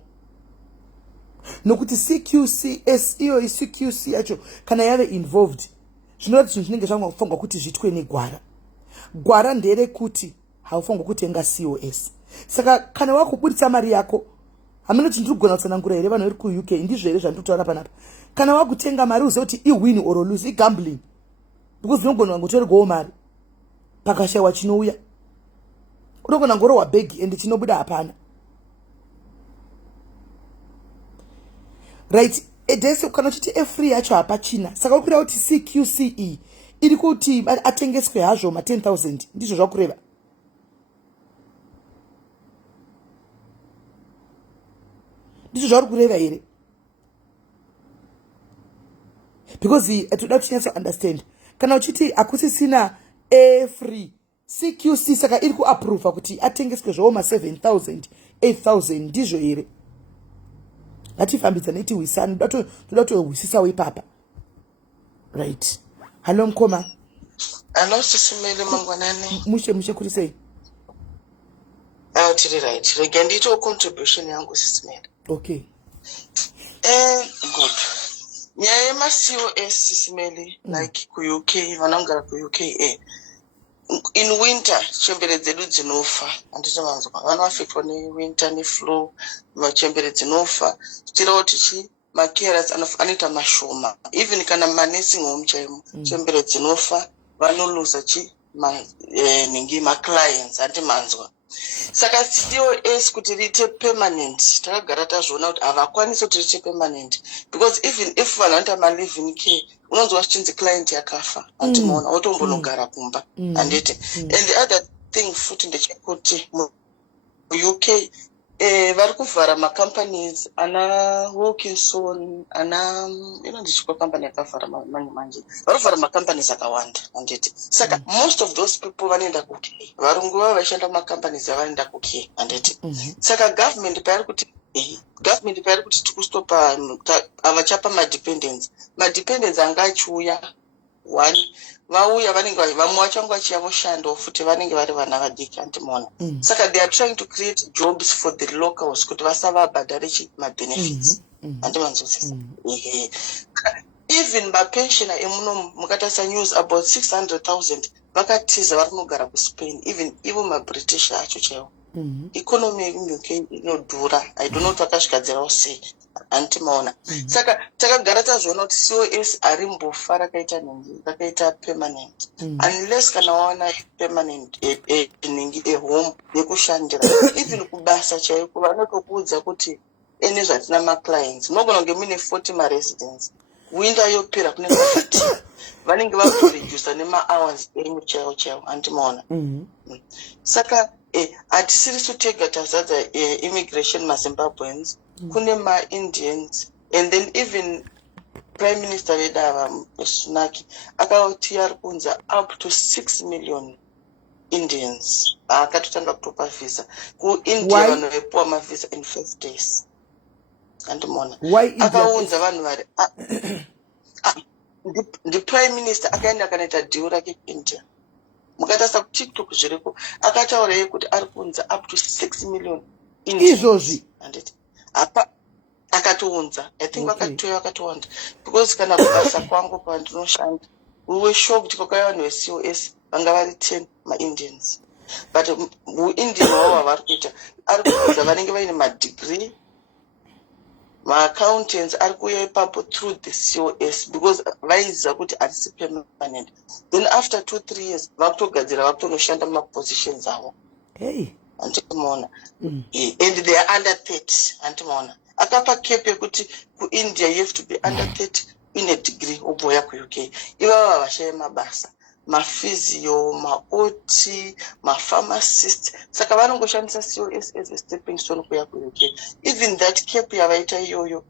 nokuti CQC iyo CQC yacho kana yave involved zvinoti zvinhu zvinenge zvangofungwa kuti zvitwe negwara. Gwara ndere kuti haufungwa kutenga COS. Saka kana wakubuditsa mari yako hamuna kuti ndirikugona kutsanangura here vanhu vari kuuk ndizvo here zvandinotaura panapa. Kana wakutenga mari uzive kuti iwin or lose, igambling, because unogona ngotorerwawo mari pakashayiwa chinouya, unogona ngorohwa bhegi ende chinobuda hapana. Right, edese kana uchiti efree yacho hapachina, saka ukwira kuti CQCE iri kuti atengeswe hazvo ma 10,000, ndizvo zvakureva. Ndizvo zvauri kureva here? Because toda kuchinyatso understand, kana uchiti akusisina free CQC saka iri kuapprova kuti atengeswe zvawo ma 7,000 8,000, ndizvo here? Ngatifambidzane tiwisani, toda kutohwisisawo ipapa. Right. Hello mkoma. Hello SIS MELLY mangwanani. Mushe kuri sei? Tiri right. Rega ndito contribution yangu SIS MELLY. Okay. Good. Nyaya yema-COS SIS MELLY, like ku UK, vanogara ku UK, in winter chembere dzedu dzinofa, handiti manzwa. Vana vafikwa winter flu, chembere dzinofa. Tichirawo tichi macarers anoita mashoma. Even kana nursing home chaimo, chembere dzinofa, vanoluza clients, handiti manzwa. Saka COS kuti riite permanent, takagara tazviona kuti havakwanisi kuti riite permanent, because even if vanhu vanoita ma-live in care, unonzwa zvichinzi client yakafa, handimoona, wotombonogara kumba, handiti. And the other thing futi ndechekuti mu-UK vari kuvhara macompanies ana Wilkinson, ana inondichikwa company yakavhara manje vari kuvhara macompanies akawanda, handiti. Saka most of those people vanoenda kuke, varungu vavo vaishanda mumacompanies avanoenda kuke, handiti. Saka government payari kuti tikustopa havachapa madependents anga achiuya one vauya vanenge vamwe vacho vangu vachiyavoshanda futi vanenge vari vana vadiki, handimona. Saka they are trying to create jobs for the locals kuti vasavabhadhare ma-benefits, handimanzwisisa. Even mapensioner emunomu mukatarisa news about 600,000 vakatiza vari kunogara kuSpain, even ivo maBritish acho chaivo. Economy yemuuk inodhura, I don't know kuti vakazvigadzirawo sei, handimaona. Saka takagara tazviona kuti COS harimbofa rakaita permanent, unless kana waona permanent home yekushandira. Even kubasa chaiko vanotokuudza kuti ene zvatina maclients, munogona kunge muine 40 maresidents, winter yopera kunenge 30, vanenge vakuredusa nema-hours enyu chaiwo, handimaona. Saka hatisiri kutega tazadza immigration maZimbabweans, kune ma-Indians, and then even Prime Minister Vedava Sunaki akauti ari kunza up to 6 million Indians akatotanga kutopa visa ku-India, vanhu vaipuwa mavisa in 5 days, handimona. Akaunza vanhu vari the Prime Minister akaenda kanaita deal rake India. Mukatarisa kuTikTok zviriko akataura yekuti ari kunza up to 6 million Indians, handiti. Apa akatounza, I think vakatowanda, because kana kubasa kwangu pandinoshanda we were shocked kwakauya vanhu veCOS vanga vari 10 ma-Indians, but muIndian wavo wavari kuita ari kuudza vanenge vaine madegree, ma-accountants ari kuuya ipapo through the COS because vaiziva kuti harisi permanent. Then after 2-3 years vakutogadzira vakutonoshanda mumapositions avo, handimoona. And they are under 30, handimoona. Akapa kepe yekuti kuIndia you have to be under 30 in a degree oboya kuUK. Ivava havashaya mabasa, maphysio, maOT, mapharmacist. Saka vanongoshandisa COS as a stepping stone kuya kuUK. Even that kepe yavaita iyoyo,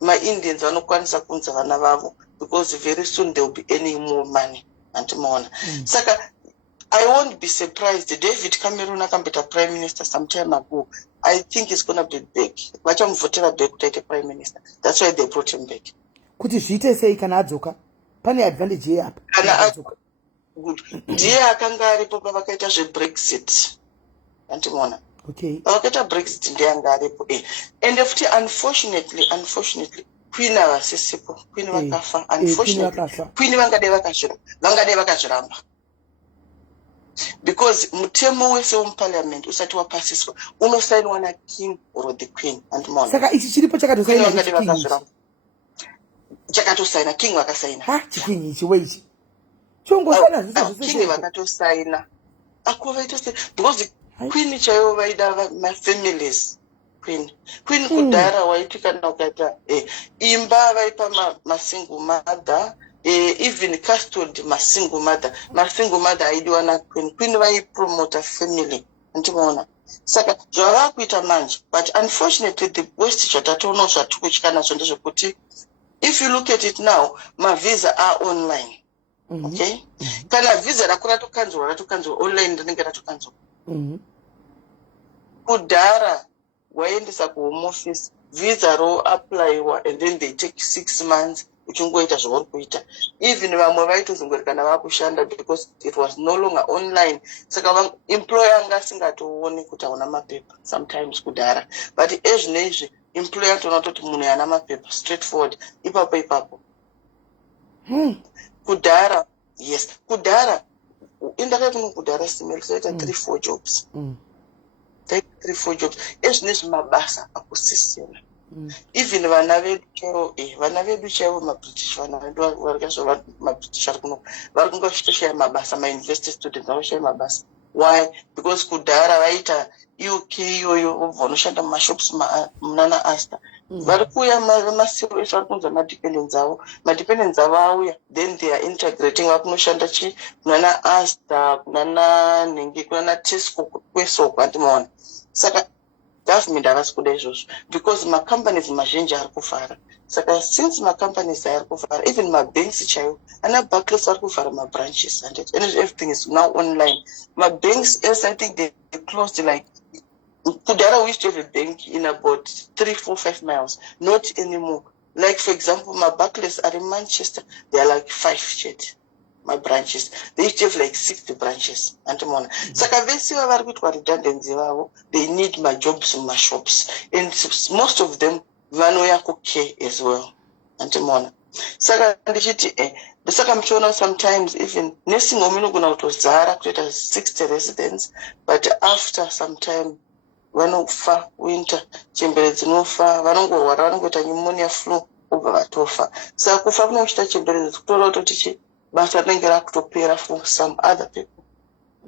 ma-Indians vanokwanisa kunza vana vavo because very soon there will be any more money, handimoona. Saka I won't be surprised. David Cameron akambeta prime minister some time ago. I think he's going to be back. Vachamuvhotera back kuti aite prime minister. That's why they brought him back. Kuti zviite sei kana adzoka? Pane advantage yeapa. Kana adzoka. Good. Ndiye akanga aripo pavakaita zveBrexit. Handimona. Okay. Vakaita Brexit ndiye anga aripo. And futi unfortunately Queen havasisipo. Queen vakafa. Unfortunately. Queen vangade vakazviramba. because mutemo wese wemuparliament usati wapasiswa unosainwa naking or the queen and mona saka ichi chiripo chakatosaina king chakatosaina king vakasaina chiking ichi weichi chongosaina king vakatosaina akuvaitose because queen chaivo vaida mafamilies queen kudhara waiti kana ukaita imba vaipa masingle mother even custody masingle mother aidiwa naqueen vaipromota family andimaona saka zvava kuita manje but unfortunately the worst zvatatoona zvatikutya nazvo ndezvekuti if you look at it now mavisa are online okay kana visa rako ratokanzwa online rinenge ratokanzwa kudhara waendesa kuhome office visa roapplywa and then they take 6 months uchingoita zvauri kuita even vamwe vaitozongorikana vakushanda because it was no longer online saka employer anga asingatooni kuti hauna mapepa sometimes kudhara but ezvinezvi employer atoona kuti munhu yana mapepa straightforward ipapo kudhara yes kudhara indakaikuno kudhara simel taita 3-4 jobs taita 3-4 jobs ezvinezvi mabasa akusisina even vana vedu chaivo mabritish vana vedu varikazvo mabritish vari kungashaya mabasa mauniversity students vanoshaya mabasa why because kudhara vaita uk iyoyo vobva vanoshanda mumashops munana asta vari kuuya maCOS vari kunzwa madependents avo auya then they are integrating vari kunoshanda kunana asta kunana nhingi kunana tesco kwesoko andimaona saka government havasi kuda izvozvo because macompanies mazhinji ari kufara saka since macompanies ari kufara even mabanks chaiwo ana Barclays vari kuvhara mabranches and everything is now online mabanks else I think they closed like kudhara we used to have a bank in about 3-4-5 miles not anymore like for example Barclays are in Manchester they are like 5 my branches they used to have like 60 branches antimona saka vese vari kuitwa redundancy vavo they need my jobs in my shops and most of them vanouya kukare as well antimona saka ndichiti saka muchiona sometimes even nursing home inogona kutozara kutoita 60 residents but after some time vanofa winter chembere dzinofa vanongorwara vanongoita pneumonia flu obva vatofa saka kufa kunochita chembere kutoona kutoti basa rinenge rakutopera for some other people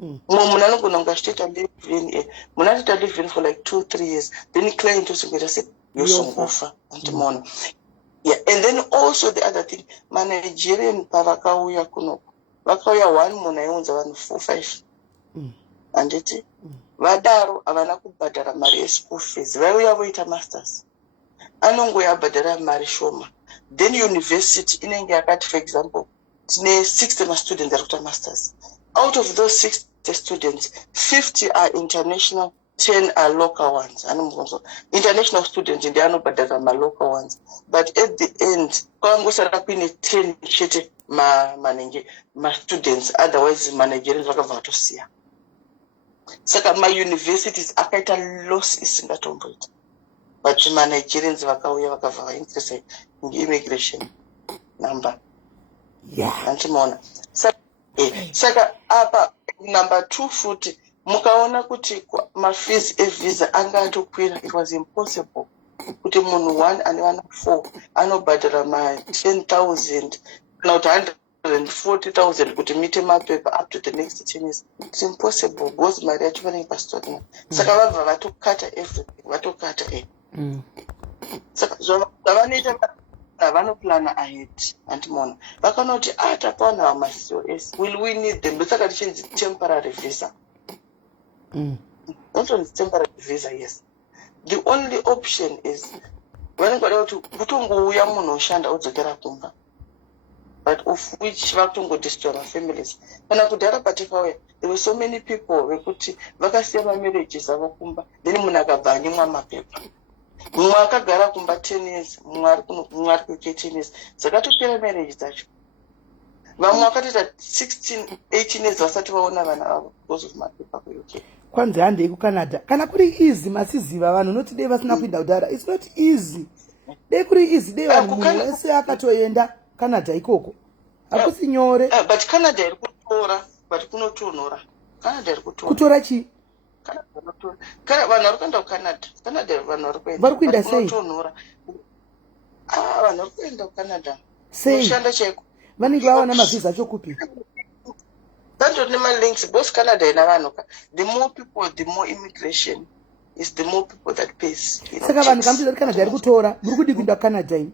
mumwe munhu anogona kunge achitoita live-in for like 2-3 years then client osingota se yosongofa antimona yeah and then also the other thing managerian pavakauya kunoko vakauya 1 munhu aiunza vanhu 4-5 handiti vadaro havana kubhadhara mari yeschool fees vaiuya voita masters anongoya abhadhara mari shoma then university inenge yakati for example tine 60 mastudents ari kuita masters out of those 60 students 50 are international 10 are local ones animbonzo international students ndi anobhadhara malocal ones but at the end kwangosara kuine 10 chete students otherwise managerians vakabva vatosiya saka mauniversities akaita loss isingatomboita but managerians vakauya vakabva vainteresa immigration number antimaona saka apa number 2 futi mukaona kuti mafees evisa anga atokwira it was impossible kuti munhu 1 ane vana 4 anobhadhara ma10,000 kana kuti 140,000 kuti mite mapepa up to the next 10 years it's impossible because mari yacho vanenge pasitona saka vabva vatokata everything vatokata saka zvavanoita vanoplana ahead antimona vakanoti tapawana maCOS will we need them ndosaka tichinzi temporary visa not temporary visa yes the only option is vanenge vada kuti kutongouya munhu oshanda odzokera kumba but of which vakutongodestroy families kana kudhara patikauya there were so many people vekuti vakasiya mamarriages avo kumba then munhu akabva anyimwa mapepa mumwe akagara kumba 10 years mumwe ari kuita 10 years dzakatopera marriage dzacho vamwe vakatoita 16-18 years vasati vaona vana vavo because of mapepa kuuk kwanzi handei kucanada kana kuri easy masiziva vanhu noti dei vasina kuinda kudhara it's not easy dei kuri easy dei vanhu munhu wese akatoenda canada ikoko hakusi nyore but canada iri kutora but kunotonhora Canada iri kutora. Kutora chi? Kana vanhu vari kuenda kuCanada. Canada vanhu vari kuenda. Vari kuenda sei? Kunotonhora. Vanhu vari kuenda kuCanada. Sei? Kunoshanda chaiko. Vanenge vawana mavisa chokupi? Don't need my links. Both Canada and Avanoka. The more people, the more immigration. Is the more people that pays. Saka vanhu kamupisa kuti Canada iri kutora. Muri kudi kuenda kuCanada ini.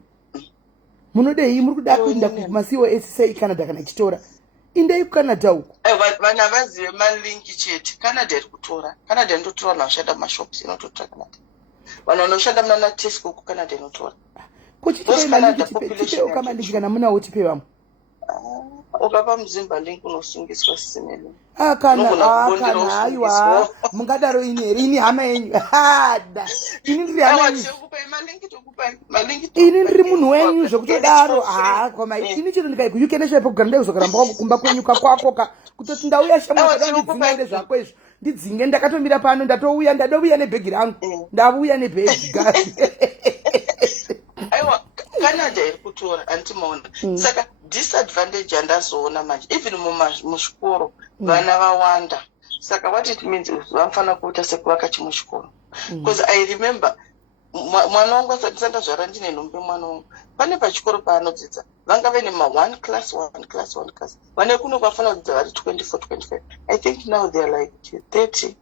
Munodei muri kuda kuenda kumasiwo sei Canada kana ichitora. Indei kuCanada uko. Vanhu avazive malinki chete. Canada iri kutora. Canada inotora vanhu vanoshanda mumashops inototora Canada. Vanhu vanoshanda muna Tesco kuCanada inotora. Kuchitipe malinki tipe ukamalinki kana munawo tipe vamwe. Ukapa muzimba link unosungiswa simeni. Kana aiwa mungadaro ini hama yenyu. Da. Ini ndiri hama yenyu. Ini ndiri munhu wenyu zvekutodaro. Koma ini chiro ndikai ku UK neshapo kugara ndezvokaramba kumba kwenyuka kwako kutoti ndauya shamwa ndidzinga nezvako izvo. Ndidzinge ndakatomira pano ndadouya nebhegi rangu. Ndauya nebhegi gari. Aiwa Canada iri kutora antimaona. Saka disadvantage andazoona manje even muchikoro vana vawanda. Saka what it means vanofanira kuita sekuvaka chimuchikoro. Because I remember mwana wangu asati ndazvara ndine nhumbi mwana wangu pane pachikoro paanodzidza vanga vene one class vane kuno kwafanira kudzidza vari 24-25. I think now they are like 30.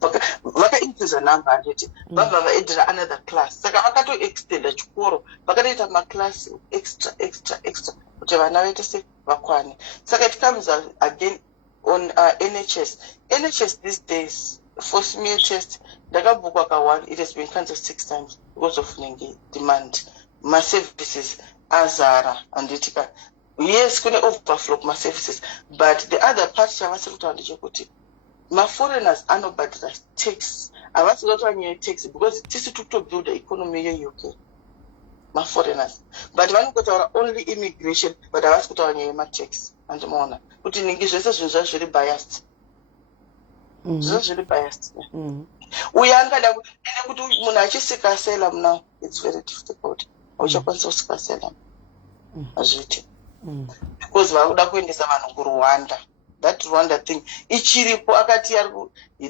Vaka increase a number anditi vabva vaedera another class. Saka vakato extenda chikoro vakatoita maclass extra kuti vana vaite se vakwane. Saka it comes again on NHS these days for smear test ndakabhukwa ka1 it has been cancelled 6 times because of demand. My services azara anditi yes kune overflow kuma services but the other part chavasi kutaura ndechekuti foreigners anobhadhira tax. Havasi kutotora nyaya tax because tisi build the economy yeUK. Foreigners. But vanotaura only immigration but havasi kutaura nyaya yematax. Andimaona kuti ningi zvese zvinhu zvazvo zviri biased. Zviri biased. Uye angada kuti munhu achisika asylum now it's very difficult. Auchakwanisa kusika asylum. Hazviiti. Because vakuda kuendesa vanhu kuRwanda. That Rwanda thing. Ichiripo akati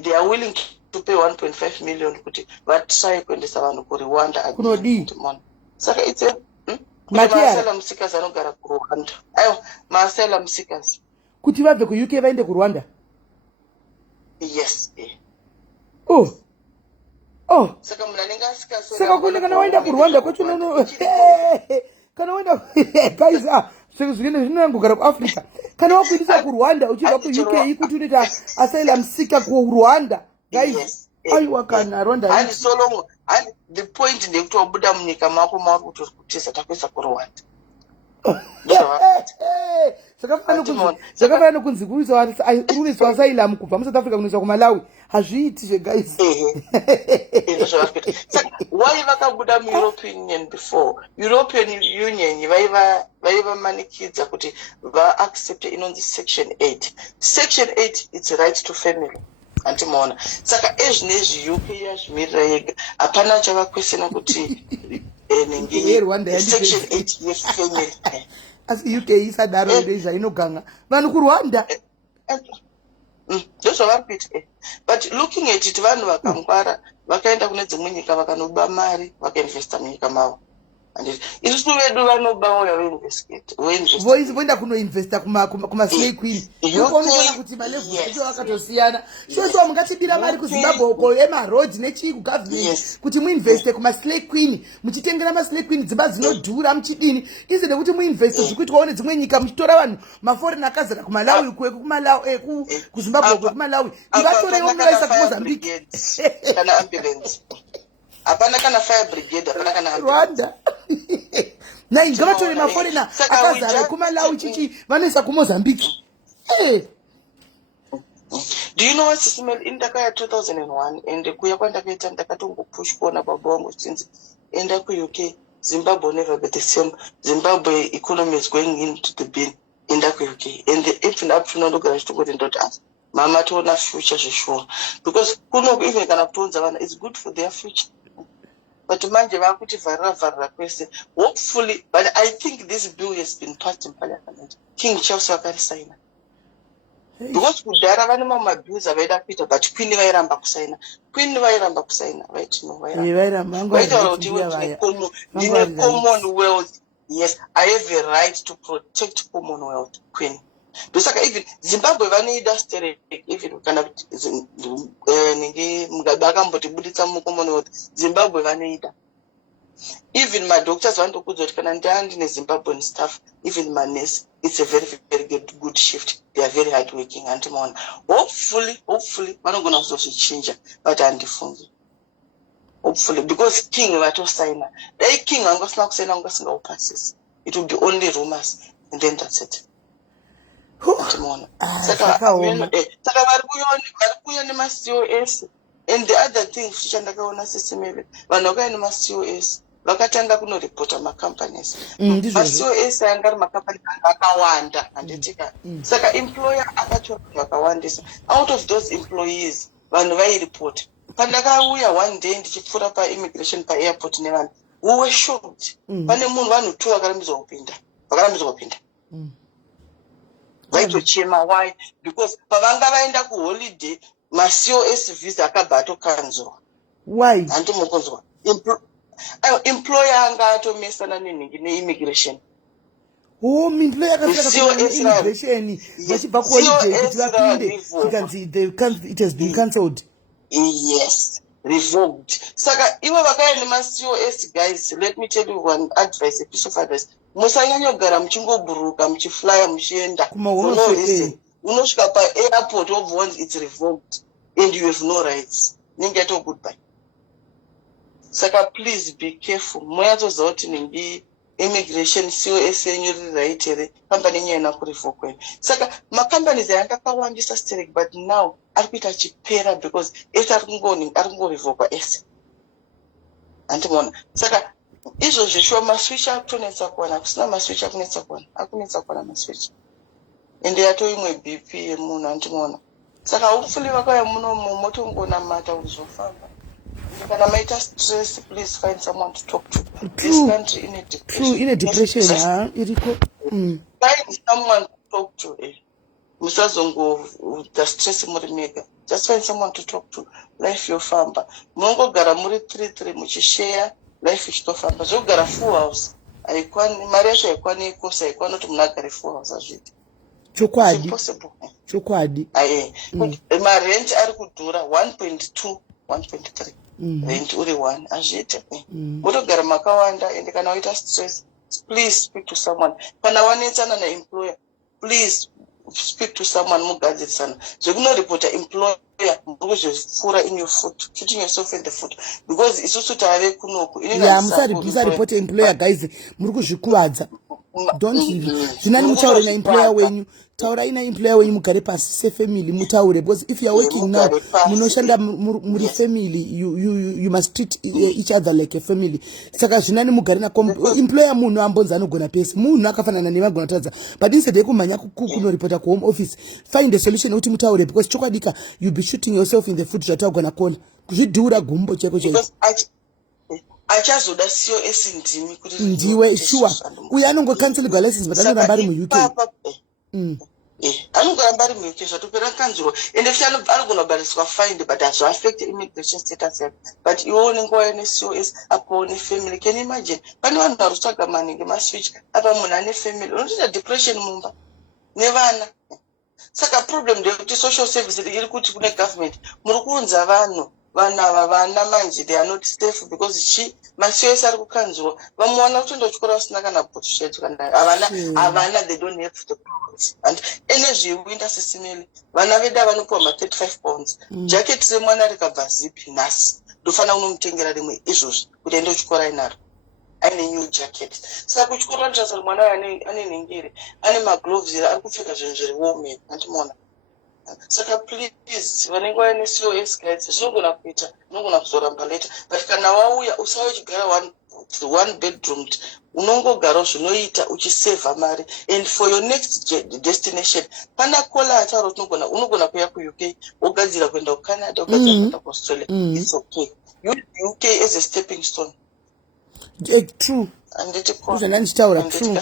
they are willing to pay 1.5 million kuti vatry kuendesa vanhu kuRwanda. Kunodi. Saka it's a asylum seekers anogara kuRwanda. Aiwa, asylum seekers. Kuti vabve kuUK vaende kuRwanda? Yes. Saka munhu anenge asika asylum. Saka kuti kana waenda kuRwanda kwacho nono. Kana waenda paisa zvino zvinongogara kuAfrica. Kana wakuendesa kuRwanda uchibva kuUK kuti unoita asylum seeker kuRwanda. Guys, aiwa kana Rwanda. And so long the point ndekuti wabuda munyika mako mauri kuti kutisa takuisa kuRwanda. Zvakafanana nokunzi kuiswa asylum kubva muSouth Africa kunoiswa kuMalawi. Hazviiti guys. Why vakabuda muEuropean Union before? European Union vaiva manikidza kuti vaaccept inonzi Section 8. Section 8 it's right to family. Antimaona. Saka ezvinezvi UK yazvimirira yega. Hapana chavakwesena kuti Section 8 yefamily. Asi UK isadaro zvainoganga vanhu kuRwanda. Ndozvavari kuita. But looking at it vanhu vakangwara vakaenda kune dzimwe nyika vakanoba mari vakainvesta munyika mavo. Isusu vedu vanoba uya voenda kunoinvesta kumaslay queen. Unoona kuti malevu echo akatosiyana. Shosho mungatibira mari kuZimbabwe uko emaroad nechii kugovernment kuti muinveste kumaslay queen muchitengera maslay queen dzimba dzinodhura muchidini instead kuti muinveste zvikuitwawo nedzimwe nyika muchitora vanhu maforeign akazara kuMalawi kuZimbabwe kuMalawi ivatorewo munoisa kuMozambique kana ambulance. Hapana kana fire brigade, hapana kana Rwanda. Nai ngavatore maforeigner akazara kuMalawi chichi vanoisa kuMozambique. Do you know what SIS MELLY in Dakar 2001 and kuya kwandakaita ndakatongopush kuona baba wangu since enda ku UK Zimbabwe never be the same. Zimbabwe economy is going into the bin in the UK and even up to now look at to not ask mama toona future sure because kuno even kana kutonza vana it's good for their future. But manje vakuti vharira kwese hopefully but I think this bill has been passed in parliament. King Charles wakarisaina. because kudhara vane mamabhills avaida kuita but queen vairamba kusaina right no vaitaura kuti iwe ndine commonwealth. Yes, I have a right to protect commonwealth queen. Ndosaka even Zimbabwe vanoida sterek even kana kuti ninge mugabe akambotibuditsa mucommonwealth Zimbabwe vanoida. Even my doctors want to put kana ndine Zimbabwean staff, even my nurse, it's a very good shift. They are very hard working and hopefully vanogona kuzozvichinja but handifungi. Hopefully because king vatosaina. Dai king angasina kusaina angasingaupasisi. It will be only rumors and then that's it. Saka vari kuuya nema-COS and the other thing chandakaona SIS-MELLY vanhu vakaenda nema-COS vakatanga kunoripota macompanies. Ma-COS anga ari macompany akawanda handitika. Saka employer akatora vakawandisa. Out of those employees vanhu vairipota. Pandakauya one day ndichipfuura pa-immigration pa-airport nevanhu we were shocked. Pane munhu vanhu 2 vakarambidzwa kupinda. Vaitochema why? Because pavanga vaenda kuholiday ma-COS visa akabva atokanzwa. Why? Handimokonzwa. Employer anga atomesana ne-immigration. Employer akasaka immigration vachibva kuholiday kuti vapinde tikanzi it has been cancelled. Yes, revoked. Saka ivo vakaenda nema-COS guys, let me tell you one advice, a piece of advice. Musanyanya kugara muchingobhuruka muchiflya muchienda for no reason. Unosvika pa-airport obvonzi it's revoked and you have no rights. Ningeto goodbye. Saka please be careful. Moyatoziva kuti ningi immigration COS yenyu riri right here company yenyu haina kurevokwa. Saka macompanies anga akawandisa sterek but now ari kuita chipera because ese ari kungorevokwa ese. Handimona. Saka izvozvo shuwa maswitch akutonetsa kuwana, kusina maswitch akunetsa kuwana maswitch. Ende yato imwe BP yemunhu handimona. Saka hopefully vakauya munomu motongonamata uzofamba. Kana maita stress, please find someone to talk to. This country in a depression. In a depression, Find someone to talk to. Musazongo the stress muri mega. Just find someone to talk to. Life yofamba. Munongogara muri 3 muchishare. Life ichitofamba. Zvogara full house. Aikwani mari yacho aikwani ikosa aikwani kuti munhu agare full house azviti. Chokwadi. Marent ari kudhura 1.2 1.3 rent uri 1 azviti. Motogara makawanda ende kana waita stress please speak to someone. Kana wanetsana naemployer please speak to someone mugadzirisana. Zvekunoripota employer murikuzvifura in your foot, shooting yourself in the foot because isusu tave kunoku. Musaripota employer guys, murikuzvikuvadza. Don't zvinani mutaure naemployer wenyu. Taurai naemployer wenyu mugare pasi sefamily mutaure because if you are working now munoshanda muri family you must treat each other like a family. Saka zvinani mugare na employer munhu ambonza anogona pesi munhu akafanana nevagona tadza but instead yekumhanya kunoripota ku home office find a solution kuti mutaure because chokwadika you be shooting yourself in the foot zvatagona kona kuzvidhura gumbo cheko cheko. Achazoda COS ndimi kuti ndiwe sure uye anongocancelirwa license but anoramba ari mu UK. Anogoramba ari mu UK zvatopera kanzuro ende futi anogona kubariswa fine but hazvoaffect immigration status yake but iwe unenge waine COS apo une family. Can you imagine pane vanhu vari kutsvaga mani ngemaswitch apa munhu ane family unotoita depression mumba nevana. Saka problem ndeyekuti social service iri kuti kune government muri kuunza vanhu ava vana manje they are not safe because ma-COS ari kukanzurwa vamuwana kutoenda kuchikora usina kana bhutishetu kana havana they don't have the pounds and enezviwinda SIS-MELLY vana vedu vanopiwa ma-35 pounds jacket remwana rikabva zipi nhasi ndofanira kunomutengera rimwe izvozvi kuti aende kuchikora ainaro aine new jacket. Saka kuchikora anotarisa mwana wayo ane nhengeri ane magloves ari kupfeka zvinhu zviri warm handimona. Saka please vanenge vaine COS guys zvinogona kuita unogona kuzoramba later but kana wauya usauya uchigara one bedroom unongogara zvinoita uchisavha mari and for your next destination pana kola atauro kuti unogona kuya kuUK wogadzira kuenda kuCanada wogadzira kuenda kuAustralia. It's okay. Use UK as a stepping stone. True. Anditi kwa. True.